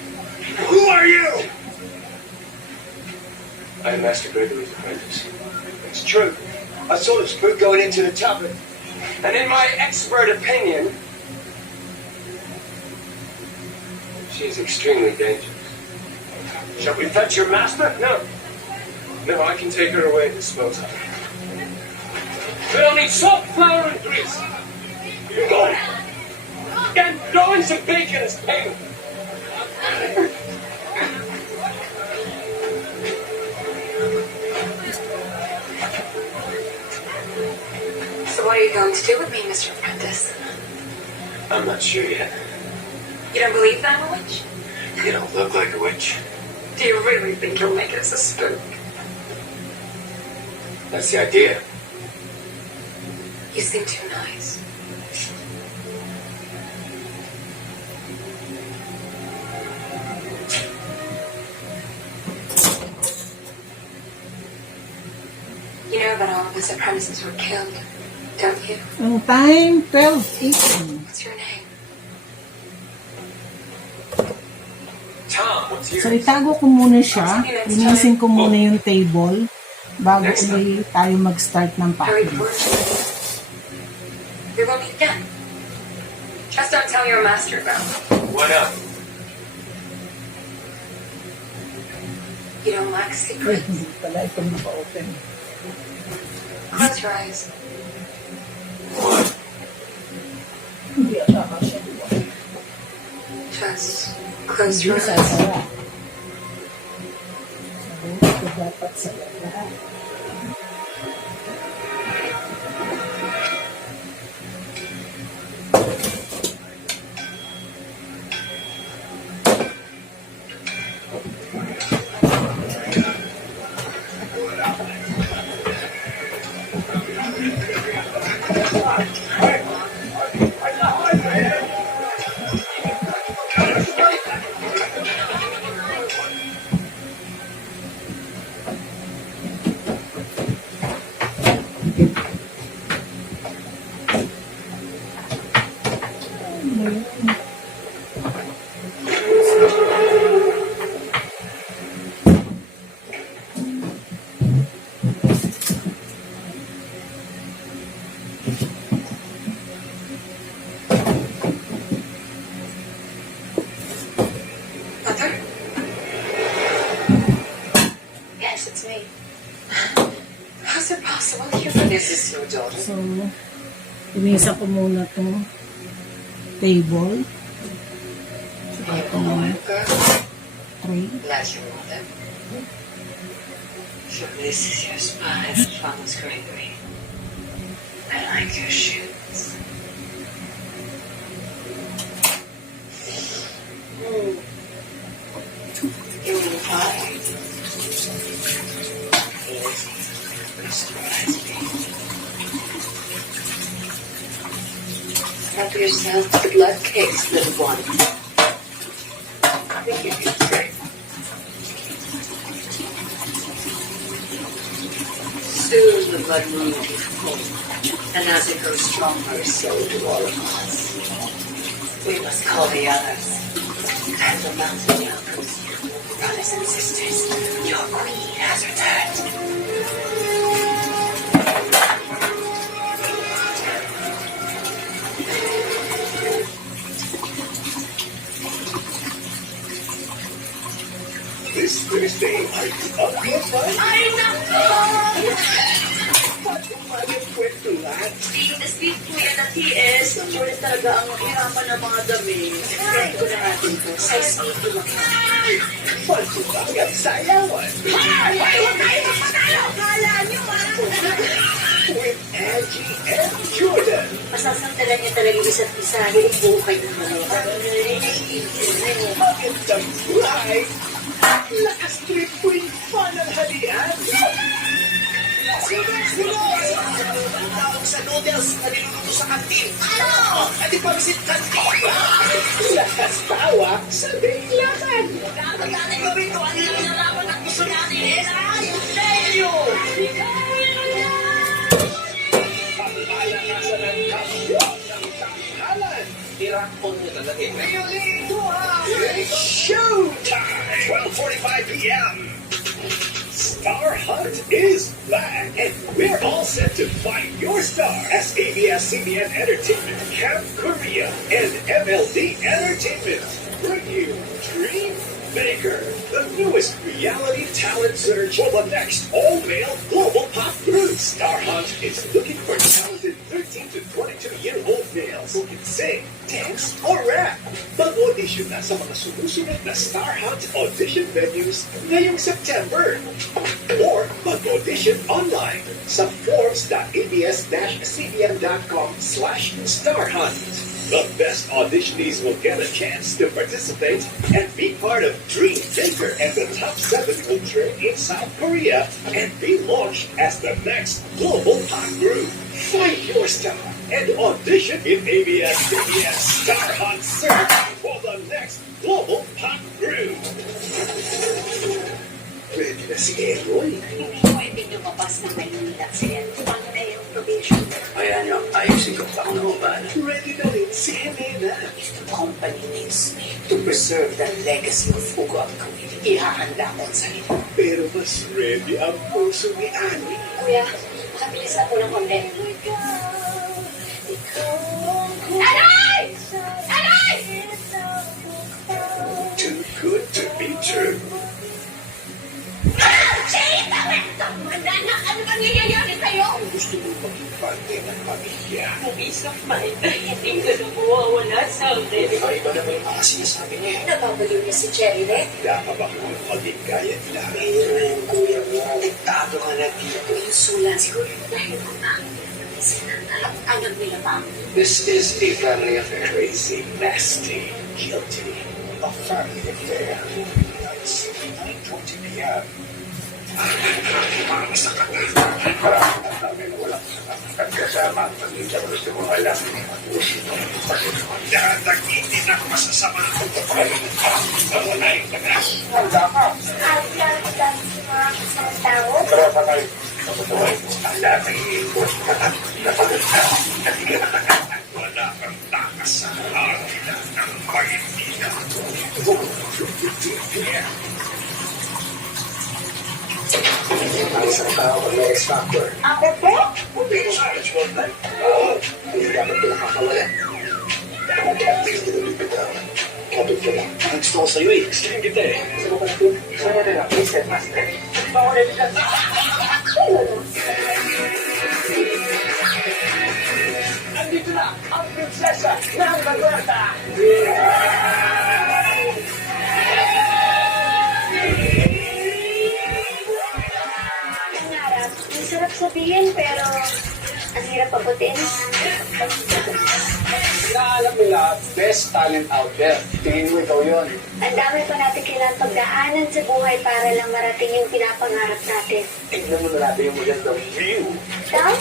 Who are you? I am Master Gregory's apprentice. It's true. I saw the spook going into the tavern. And in my expert opinion, She is extremely dangerous. Shall we fetch your master? No. No, I can take her away and dispose of her. We'll need salt, flour, and grease. You go. And throw in some bacon as payment. So what are you going to do with me, Mr. Apprentice? I'm not sure yet. You don't believe that I'm a witch? You don't look like a witch. Do you really think you'll make us a spook? That's the idea. You seem too nice. You know that all of us apprentices were killed, don't you? Ang time, 12:18. What's your name? Tom, what's So, itago ko muna siya. Linisin ko muna yung table bago uli tayo mag-start ng packing. We will meet again. Just don't tell your master about it. Why not? You don't like secrets. Hindi pala itong naka-open. Close your eyes. Hindi ata siya. Just close Hindi your eyes. sasara. Ito dapat sa lahat. Mother? Yes, it's me. How's it possible? This is your daughter. So, inisa ko muna itong table. Saka itong tray. That's your mother. So this is your spy, Thomas Gregory. I like your shoes. You will find easy to surprise me. Help yourself to blood cakes, little one. Thank you, great. Soon the blood moon will be full, and as it grows stronger, so do all of us. We must call the others, and the mountain elders. Brothers and sisters, your queen has returned. This Thursday, are you up yet, bud? Ay, nako! Kwentuhan. Speak po yan at TS. Sulit talaga ang hirapan ng mga damit. Explain ko na natin po. Size 8 lang. Pagsugang at sayawan. Ay, huwag tayo magpatalo! Kala nyo, With Angie and Jordan. Masasandalan niya talaga yung isa't isa. Hinubuhay ng mga. Magandang buhay. Lakas trip queen fun ang halian. Sa noodles na niluluto sa kantin. Ano? At ipagsit kantin. Lakas tawa sa biglakan. Dapat natin gawin ko. Ano lang nalaman ang gusto natin? Seryo! Pagmalakasan ng kamyon ng tanghalan. Tirakpon mo talaga eh. Violito it's showtime! 12:45 p.m. Star Hunt is back, and we're all set to find your star as ABS-CBN Entertainment, Camp Korea, and MLD Entertainment bring you Dream Maker, the newest reality talent search for the next all-male global pop group. Star Hunt is looking for talented 13 to 22-year-old males who can sing, dance, or rap. Mag-audition na sa mga sumusunod na Star Hunt audition venues ngayong September. Or mag-audition online sa forms.abs-cbn.com/starhunt. The best auditionees will get a chance to participate and be part of Dream Maker, and the top 7 will train in South Korea and be launched as the next global pop group. Find your star and audition in ABS-CBN Star Hunt Search for the next global pop group. Pwede na si Eloy. Hindi pwede lumabas na Maynila siya. Paano na yung probation? Kaya niyo, ayusin ko pa kung nakumpahan. Ready na rin si Helena. If the company needs me to preserve the legacy of Ugo at Kawili, ihahanda ko ang sarili. Pero mas ready ang puso ni Annie. Kuya, makabilisan ko ng konti. Aray! Aray! Too good to be true. Jay, tama! Ano bang nangyayari sa'yo? Gusto mo maging parte ng pamilya. Peace of mind na hindi ko na mawawala sa akin. Iba na ba yung mga sinasabi niya? Napapaliw niya si Cherry Red. Dapat ba kung maging gaya nila? Mayor na yung kuya mo. Diktado ka na dito. Yung sula siguro dahil kung alam nila pa. This is a family affair. Crazy, nasty, guilty. A family affair. Nights, 9:20 p.m. Parang masakit na. Parang namin walang kasama ang pamilya. Gusto mo alam. Dahil ako masasama. Wala yung tagas. Wala ka. Pero patay. Ang dati ikot. Wala kang takas sa harila ng Maynila. Ang isang tao ang may X-Factor. Ako po? Hindi ko sa ritual life. Oo. Hindi dapat pinakakawala. Hindi ko bibitawan. Kapit ka lang. Ang gusto ko sa'yo eh. Gusto rin kita eh. Gusto ko kasi. Gusto mo rin ako. Please, Headmaster. Gusto ko rin kita. Andito na ang prinsesa ng Laguarta! Ang sarap sabihin, pero ang hirap abutin. Inaalam nila, best talent out there. Tingin mo ikaw yun. Ang dami pa natin kailangang pagdaanan sa buhay para lang marating yung pinapangarap natin. Tignan mo na natin yung magandang view. Down?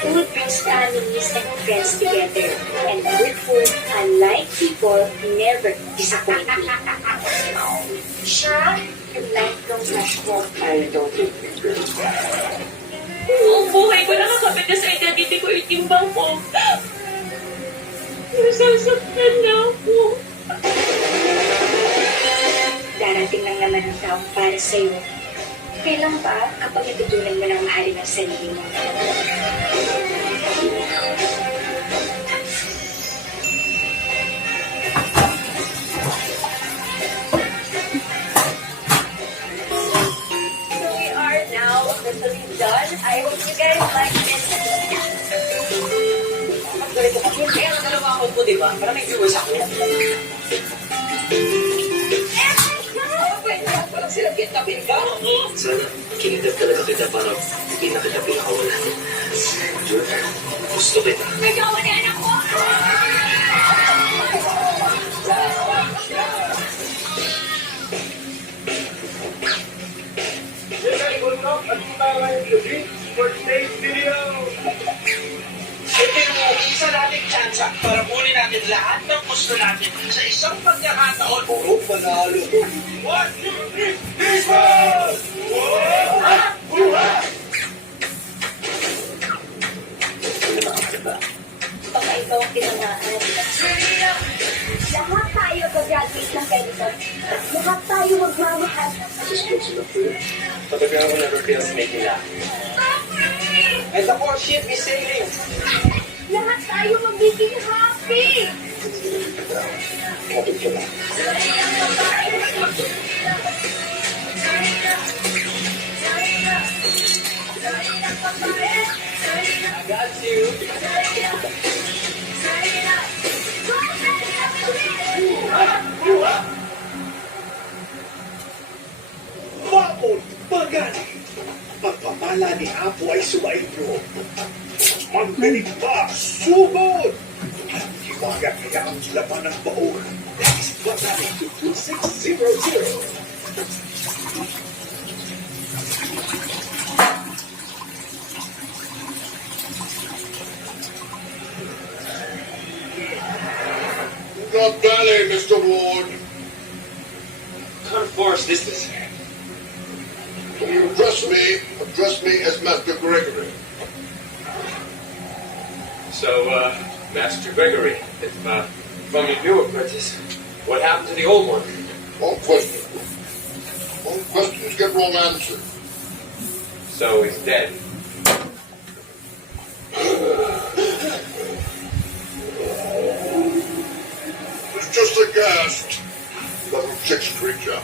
Food brings families and friends together. And with food, unlike people, never disappoint me. Siya, yung lifelong crush ko. I don't think it's good. Buong buhay ko nakakapit na sa identity ko yung timbang ko. Nasasaktan na ako. Darating lang naman ang taong para sa'yo. Kailan pa kapag natutunan mo ng mahalin ang sarili mo? So we are now officially done. I hope you guys like this. Ganito kasi, kaya nga dalawa ako po, di ba? Para may viewers ako. Pwede ako lang sila kitapin ka. Sana, kinitap talaga kita para hindi na kita pinakawalan. Jun, gusto kita. Nagawanan ako! Very good luck at mga yung for today's video. Ito yung isa nating chance para kunin natin lahat ng gusto natin sa isang pagkakataon. Puro panalo. 1, 2, 3, Christmas! Baka ikaw ang pinangaan. Lahat tayo mag-graduate ng ganito. Lahat tayo magmamahal. Just close enough for you. Talaga ako never feels making laugh. And the whole ship is sailing. Lahat tayo magiging happy. Kapit ka na. I got you. Mamon, pagani. Pagpapala ni Apo ay sumainyo. Magbinig pa, sugod! At hiwaga kaya ang laman ng baon. Next pagani to 2600. Not ballet, Mr. Ward. What kind of forest is this? When you address me as Master Gregory. So, Master Gregory, if I'm your new apprentice, what happened to the old one? Wrong question. Wrong questions get wrong answers. So he's dead. It's just a ghast. Level 6 creature.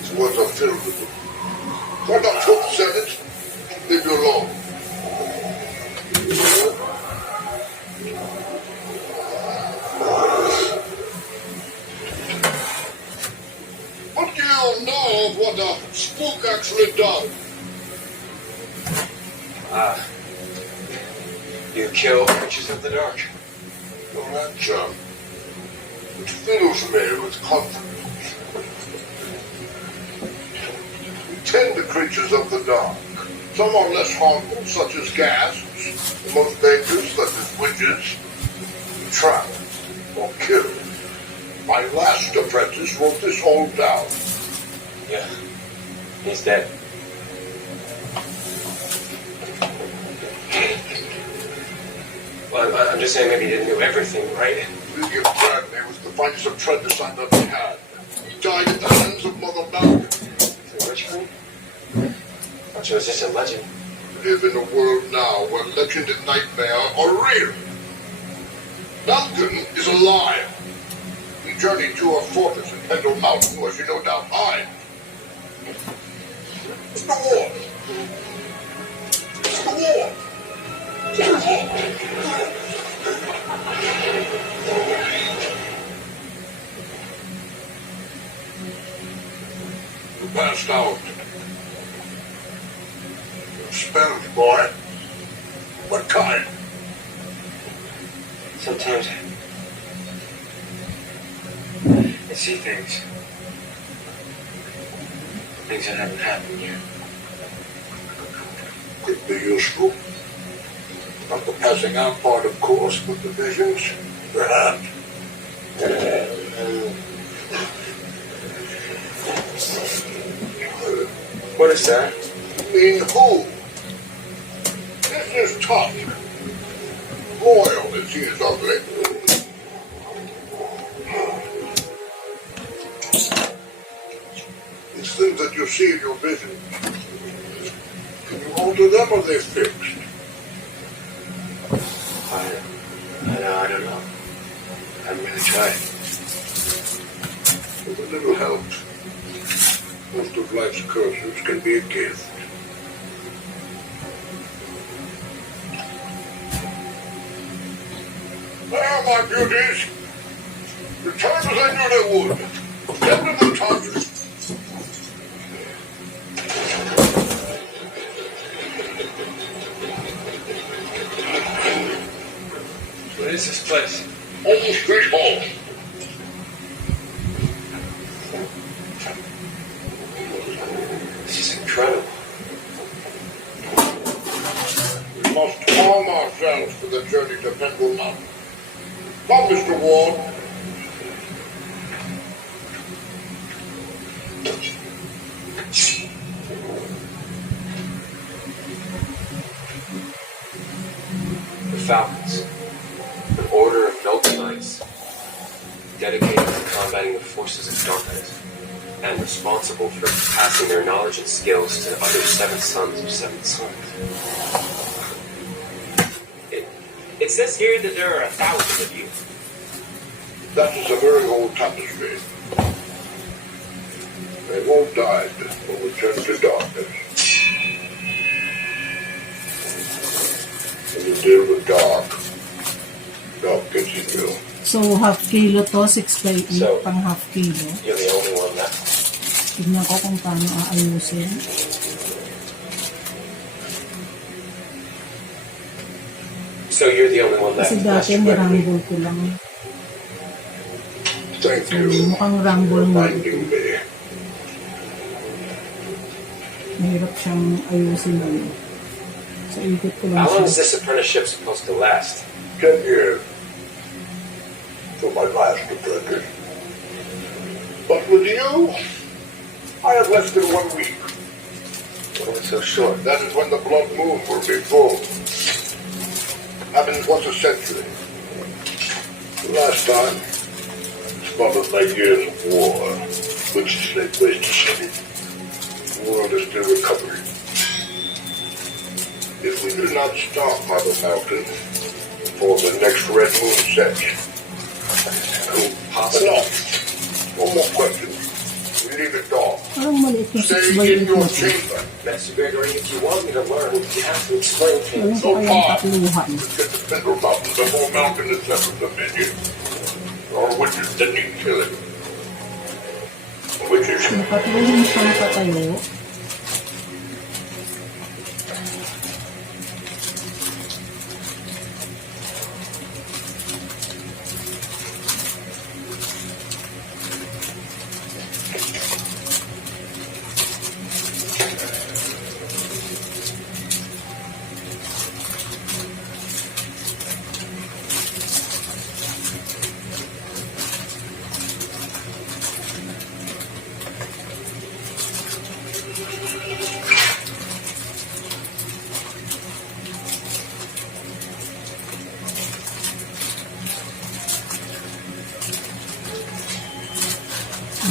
His words are filled with them. Try not to upset it. Leave you alone. What do you know of what a spook actually does? You kill creatures of the dark. Your answer. It fills me with confidence. We tend to creatures of the dark. Some are less harmful, such as ghasts. The most dangerous, such as witches. We trap or kill. My last apprentice wrote this all down. Yeah, he's dead. Well, I'm just saying maybe he didn't do everything, right? William Bradley was the finest apprentice I've ever had. He died at the hands of Mother Malcolm. Is it Richmond? I thought it was just a legend. We live in a world now where legend and nightmare are real. Malcolm is a liar. He journeyed to a fortress in Pendle Mountain where she no doubt hides. Mr. Ward! Mr. Ward! You passed out. Spells, boy. What kind? Sometimes I see things. Things that haven't happened yet. Could be useful. Not the passing out part, of course, but the visions, perhaps. What is that? Mean who? This is tough. Royal, as he is ugly. These things that you see in your vision, can you alter them or are they fixed? I don't know. I haven't really tried. With a little help, most of life's curses can be a gift. There, my beauties. Return as I knew they would. End of the touch. What is this place? Home Street Hall. This is incredible. We must arm ourselves for the journey to Pendle Mountain. Come, Mr. Ward. The Falcons, an order of noble knights, dedicated to combating the forces of darkness, and responsible for passing their knowledge and skills to other seven sons of seven sons. It says here that there are 1,000 of you. That is a very old tapestry. They've all died or returned to darkness. When you deal with dark, dark gets in you. So, half kilo to, 6 by 8, So, pang half kilo. You're the only one left. Tignan ko kung paano aayusin. So you're the only one left. Kasi dati nirambol ko lang. Thank So, you. mukhang rumble mo ito. Reminding me. Mahirap siyang ayusin ano. So, ikot ko lang How long is siya. this apprenticeship supposed to last? 10 years. For my last apprentice. But with you, I have less than 1 week. Why so short? That is when the blood moon will be full. Happens once a century. Last time, it's followed by years of war, which is laid waste to city. The world is still recovering. If we do not stop Mother Mountain before the next red moon sets, enough. One more question. We leave it all. Parang maliit yung 6 Stay by in 8 your na to. chamber. Master Gregory, if you want me to learn, you have to explain Ayun things. ko kayang tatluhan. Get the Federal Mountain before Mountain is left with the minion. Or witches that need killing. Witches. Napatulong siyang patayo.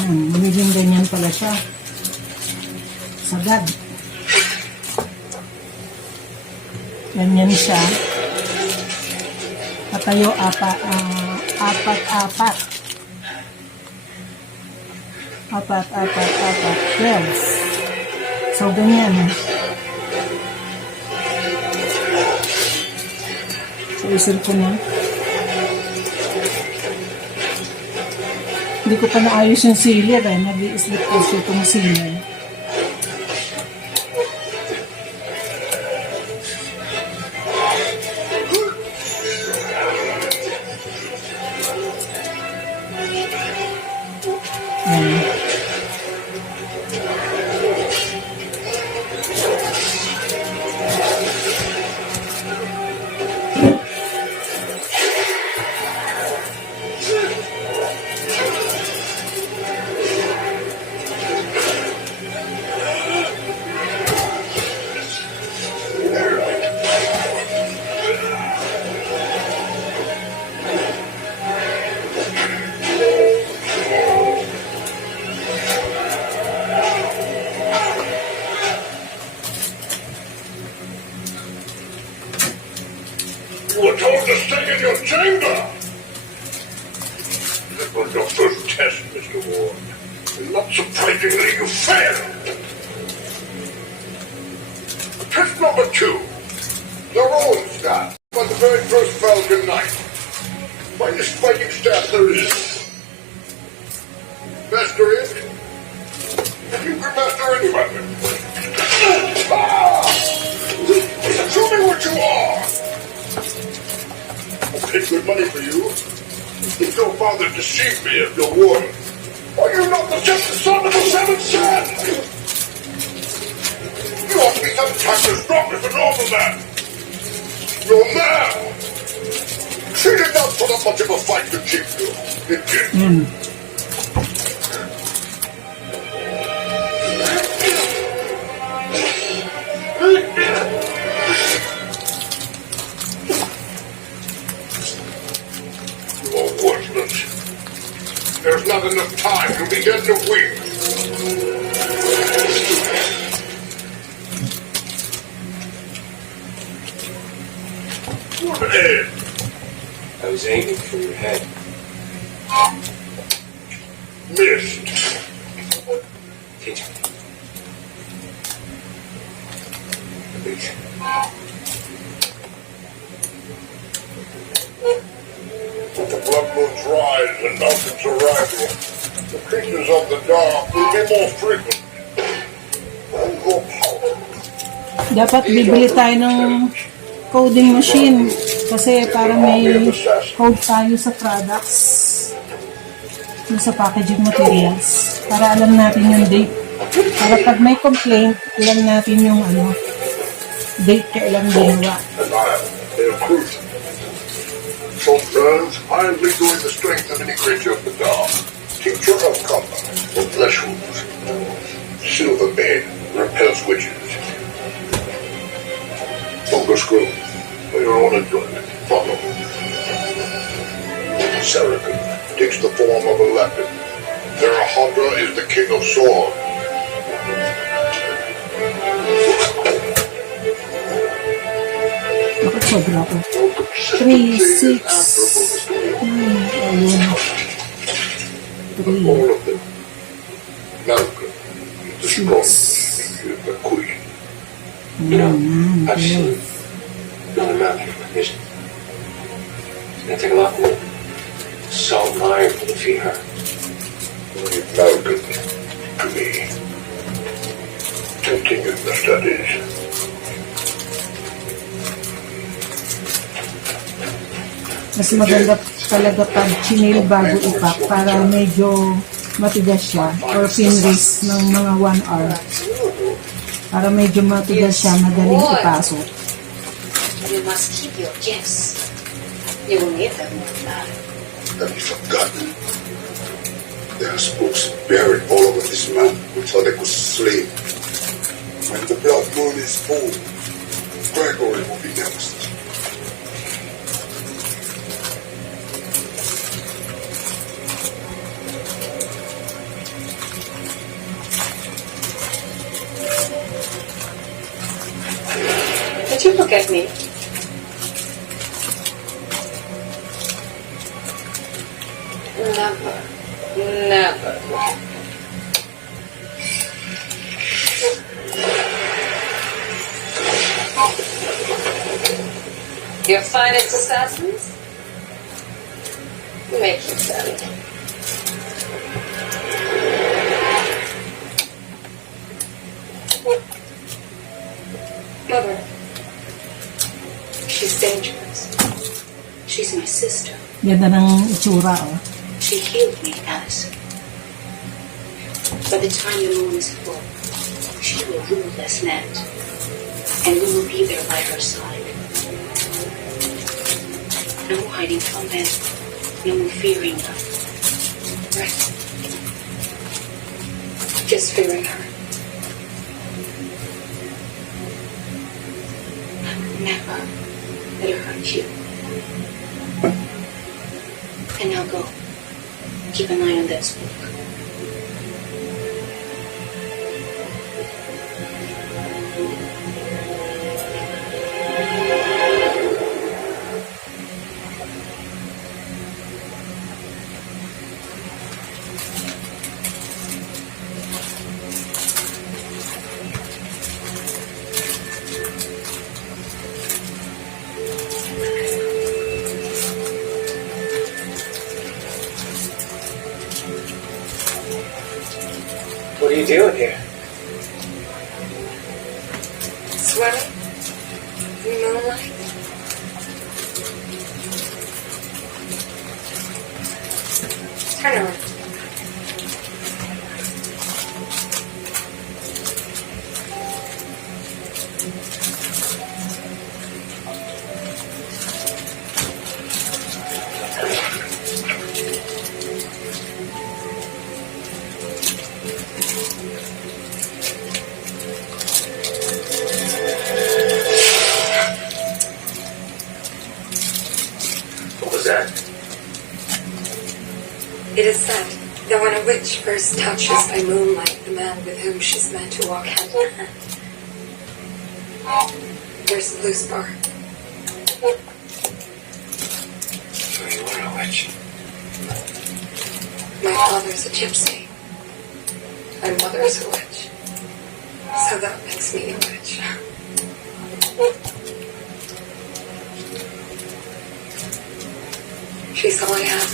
Magiging ganyan pala siya. Sagad. Ganyan siya. Patayo apat. Apat. 12. So, ganyan. So, isir ko na. Hindi ko pa naayos yung sealer eh. Nag-i-slip kasi itong sealer. Ayan. You were told to stay in your chamber. That was your first test, Mr. Ward. And not surprisingly, you failed. Test number 2. The rolling staff on the very first Falcon night. Finest fighting staff there is. Master it. If you can master any weapon. Show me what you are. I'll pay good money for you. If your father deceived me as your warden, are you not the just son of a seventh son? You ought to be 7 times as strong as a normal man. You're mad. She did not put up much of a fight to keep you, did she? You are worthless. There's not enough time to begin to weep. What an end. I was aiming for your head. kitchen. Please. When the blood moons rise and mountains are rising, the creatures of the dark will be more frequent and more powerful. Dapat bibili tayo ng coding machine kasi para may code tayo sa products, sa packaging materials, para alam natin yung date. Para pag may complaint, alam natin yung date kailan ginawa. Short burns, iron doing the strength of any creature of the dark. Tincture of copper for flesh wounds. Silver bed repels witches. Fungus growth for your own enjoyment. Follow. Sarakin takes the form of a leopard. Zarahandra is the king of swords. Bakit sobra ko? 3, 6, 9, ayun. 3, All of them. Malcolm, the strong, is the queen. You know, I've seen another map here, my vision. It's gonna take a lot more salt and iron to defeat her. Leave Malcolm to me. Continue the studies. Mas maganda talaga pag chinil bago ipak para medyo matigas siya, or pinris ng mga 1 hour. Para medyo matigas siya, madaling ipasok. You must keep your gifts. You will need them more than Have you forgotten? There are spooks buried all over this map who thought they could slay. When the blood moon is full, Gregory will be next. Did you look at me? Never. Never. Your finest assassins? Make you tell it. Mother. She's dangerous. She's my sister. Ganda ng itsura, oh. She healed me, Alice. By the time the moon is full, she will rule this land, and we will be there by her side. No hiding from them, no fearing them. Right? Just fearing her. I would never let her hurt you. And now go. Keep an eye on that spook. What are you doing here? Sweating? In the moonlight? Turn around. What was that? It is said that when a witch first touches by moonlight the man with whom she's meant to walk hand in hand, there's a loose bar. So you were a witch. My father's a gypsy. My mother's a witch. So that makes me a witch. She's all I have.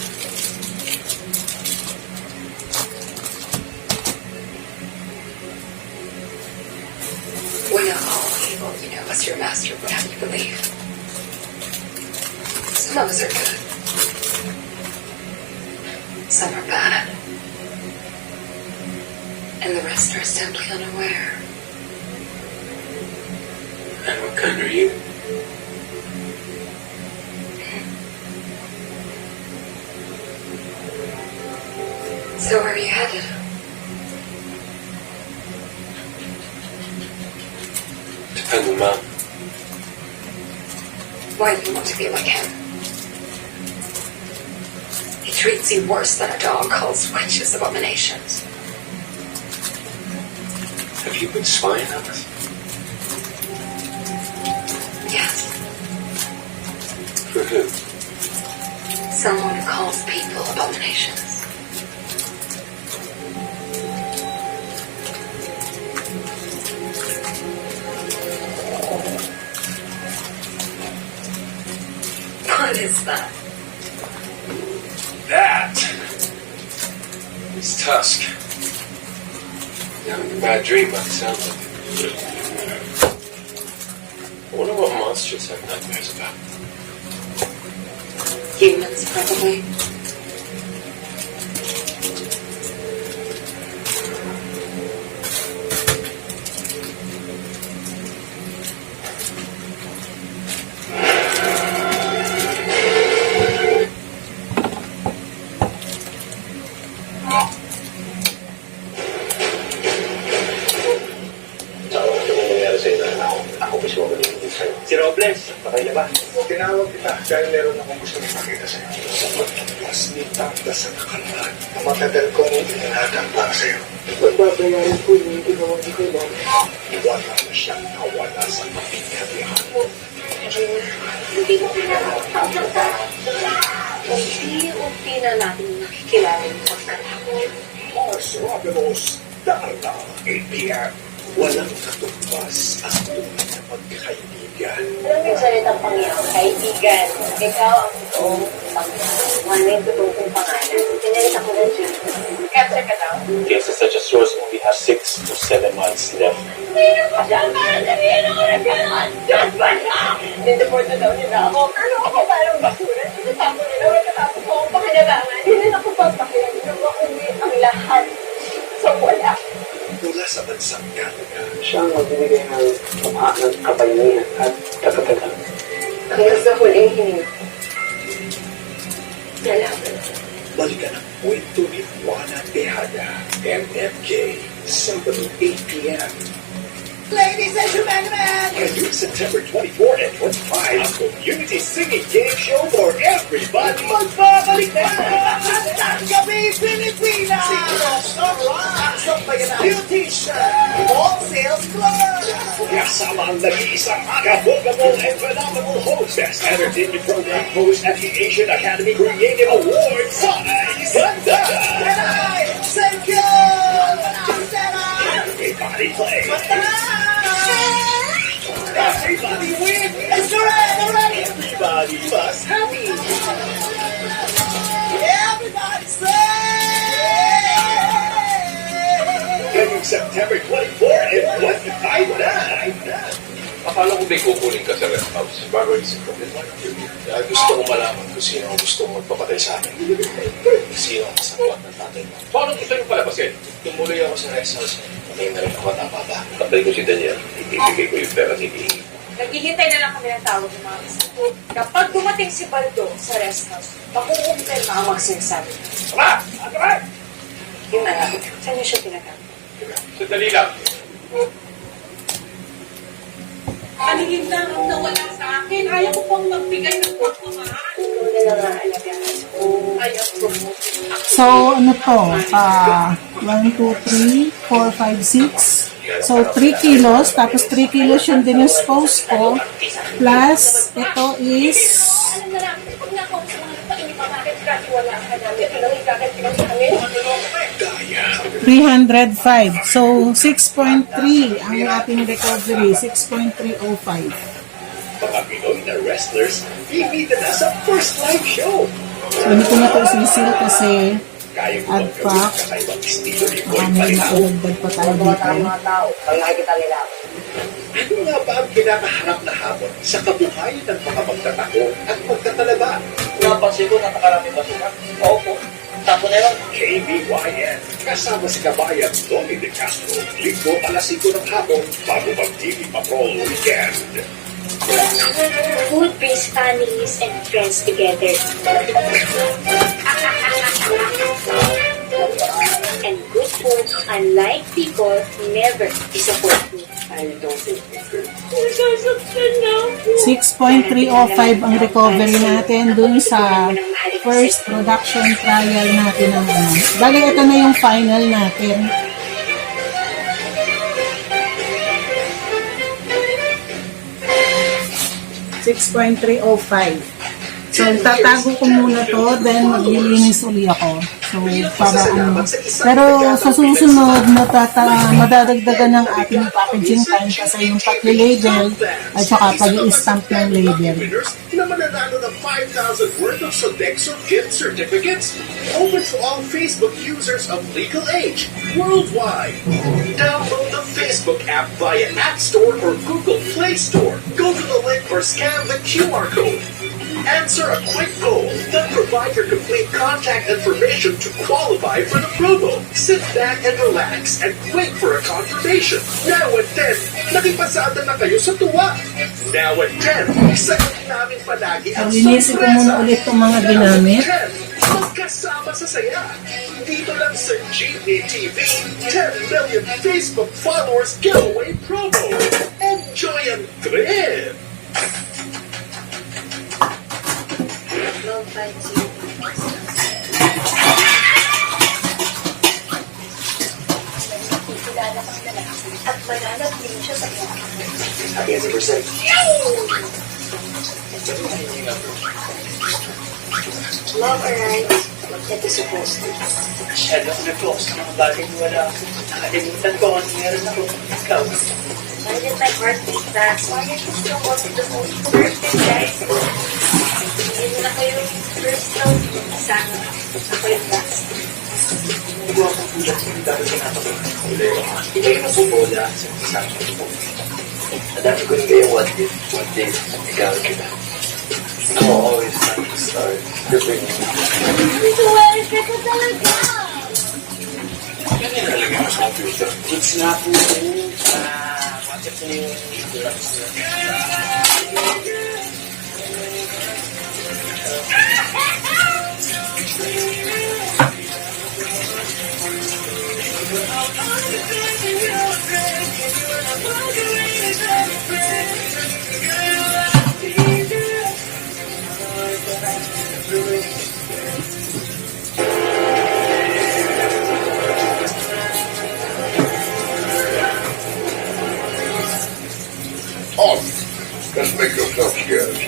We're not all evil, as your master would have you believe. Some of us are good. Some are bad. And the rest are simply unaware. And what kind are you? So where are you headed? Depends on Mom. Why do you want to be like him? He treats you worse than a dog, calls witches abominations. Have you been spying on us? Yes, For who? someone who calls people abominations. What is that? That is Tusk. You're having a bad dream by the sounds of it. I wonder what monsters have nightmares about. Humans, probably. Si Robles, patay na ba? Tinawag kita dahil meron akong gusto makita sa'yo. Sa pagtapos ni Tata sa nakaraan, ang matagal kong inanatan para sa'yo. Pagbabayaran ko yung ginawa ni Kuya. Wala na siyang nawala sa kapinyabihan. Hindi mo unti-unti na natin nakikilala yung pagkatapos. Mars Robinos, Darna, 8 p.m. Walang katumbas ang tunay na pagkakaibigan. Alam mo yung salitang Panginoon, kaibigan. Ikaw ang totoong Panginoon. Ano yung totoong pangalan? Pinalit ako ng Diyos. Cancer ka daw? Yes, it's such a source only have 6 to 7 months left. Hindi ko siya para sabihin ako na gano'n. Diyos ba siya? Nindeport na daw nila ako. Pero ako parang basura. Sinasama nila. Katapos ko akong pakinabangan. Hindi na ako papakilan. Hindi na mauwi ang lahat. So wala. Mula sa bansang Canada. Siya ang magbibigay ng mukha ng kabayanihan at katatagan. Hanggang sa huling hininga. Nalaman. Balikan ang kwento ni Juana Tejada, MMK, Sabado 8 p.m. Ladies and gentlemen, Ngayong September 24 and 25, ang community singing game show for everybody. magbabalik na ang gabi Pilipinas! Ang sampayan Beautician Wholesale Club! Kasama ang nag-iisang agabogable and phenomenal host, Best Entertainment Program host at the Asian Academy Creative Awards, Size Ganda! Tanay! Sergio! Everybody play! Everybody win! It's alright! Everybody must happy! Everybody say! Ngayong September 24 and 25 na! Akala ko may kukunin ka sa rest house bago isip ko. Kaya gusto ko malaman kung sino ang gusto magpapatay sa akin. Sino ang kasangkot ng tatay mo. Paano gusto niyo palabasin? Tumuloy ako sa rest house. Patay na rin ako at napata. Kapatay ko si Daniel, ibibigay ko yung pera ni King. Naghihintay na lang kami ng tawag ng mga kasama. Kapag dumating si Baldo sa rest house, makukumpirma ang magsinsabi. Tama! Tama! Yung anak, saan niyo siya pinagkakita? Sandali lang. Alingin lang ang nawala sa akin. Ayaw ko pang magbigay ng pagmamahal. Ikaw na lang ang alagaan. Ayaw ko mo. So, ano to? 1, 2, 3, 4, 5, 6. So, 3 kilos. Tapos 3 kilos yung dinispose ko. Plus, ito is... Alam na lang, pag nakaw sa mga painip, bakit kasi wala ka namin? Pinawin ka kasi kami. Daya, 305. So, 6.3 ang ating recovery. 6.305. Mga Pinoy na wrestlers, bibida na sa first live show. So, hindi ko na ito isisil kasi Kaya mo add bang pa. gawin kakaibang estilo ni Boy Baka may Palinaw? makadagdag pa tayo dito. Ano nga ba ang kinakaharap na hamon sa kabuhayan ng mga magtatako at magtatalaba? Napansin ko, napakarami ba sila? Opo. Tapo na yun. KBYN, kasama si kabayan Tony De Castro, linggo alas 5 ng hapon bago mag-TV Patrol Weekend. Food brings families and friends together. And good food, unlike people, never disappoint me. I don't think it's good. 6.305 ang recovery natin dun sa first production trial natin ng ano. Bali, ito na yung final natin. $6.305. So, tatago ko muna to, then maglilinis uli ako. So, para ano. Pero sa susunod, madadagdagan ng ating packaging time kasi yung pag-label at saka pag-i-stamp ng label. Winners na mananalo ng 5,000 worth of Sodexo gift certificates. Open to all Facebook users of legal age worldwide. Download the Facebook app via App Store or Google Play Store. Go to the link or scan the QR code. Answer a quick poll, then provide your complete contact information to qualify for the promo. Sit back and relax and wait for a confirmation. Now at 10, nakipasada na kayo sa tuwa. Now at 10, sagot namin palagi ang So, linisin ko muna ulit itong mga ginamit. Magkasama sa saya. Dito lang sa GP TV, 10 million Facebook followers giveaway promo. Enjoy ang trip! At malalap din siya sa mga. Happy anniversary. Love arrives when it is supposed to. Masyado ko na-close ng bagay na wala ako. Nakalimutan ko kung meron ako. Ikaw. Why did my heart beat fast? Why did you still want to the most birthday, guys? Hindi mo na ko yung first love. Sana ako yung last. Hindi ko akong tulad yung dami ko napakilero. Hindi ko po bola sa isang ko. Nadami ko rin kayo one day, ikaw kita. I'm always trying to start dripping. Well, ka talaga! Ganyan talaga mas computer. Kids nga po po. Matip na yung drugs na. Oh, let's make yourself scarce.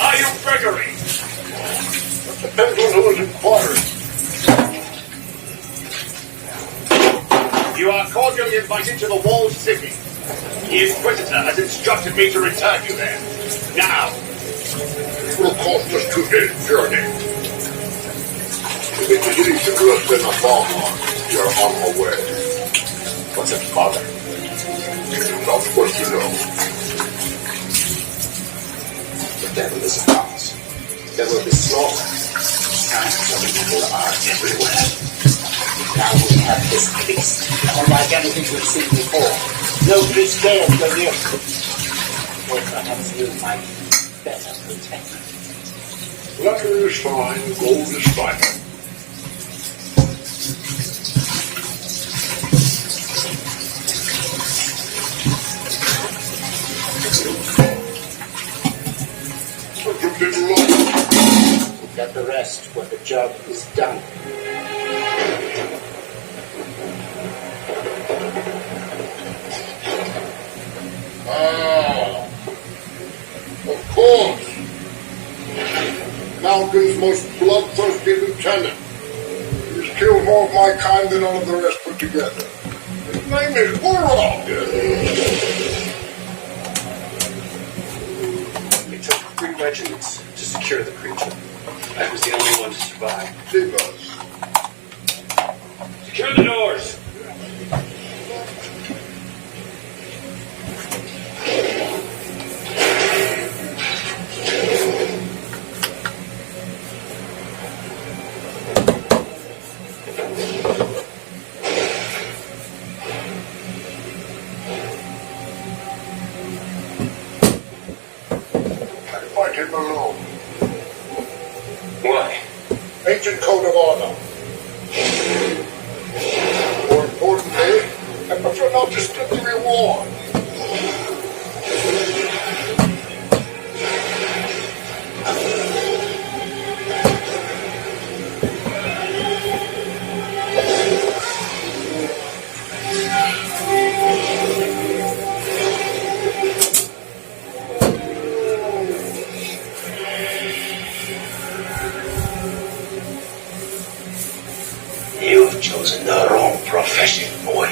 Are you Gregory? Depends on who is inquiring. You are cordially invited to the walled city. The Inquisitor has instructed me to return you there. Now! It will cost us 2 days' journey. If it is less than a bomb, we are on our way. What's a father? Not what you know. The devil is about us. There will be slaughter. Signs of evil are everywhere. Now we have this beast, unlike anything we've seen before. Nobody's scared of you. Or perhaps you might better protect me. Letter is fine, gold is fine. Get the rest when the job is done. Ah, of course. Falcon's most bloodthirsty lieutenant. He's killed more of my kind than all of the rest put together. His name is Warlock. It took 3 regiments to secure the creature. I was the only one to survive. Leave us. Secure the doors! Fight him alone. Why? Ancient code of honor. More importantly, I prefer not to split the reward. You've chosen the wrong profession, boy.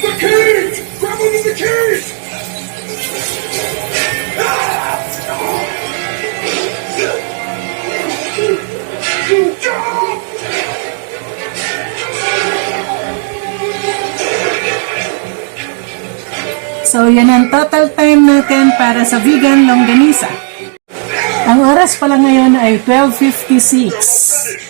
The keys! Grab onto the keys! So, yan ang total time natin para sa vegan longaniza. Ang oras pala ngayon ay 12:56.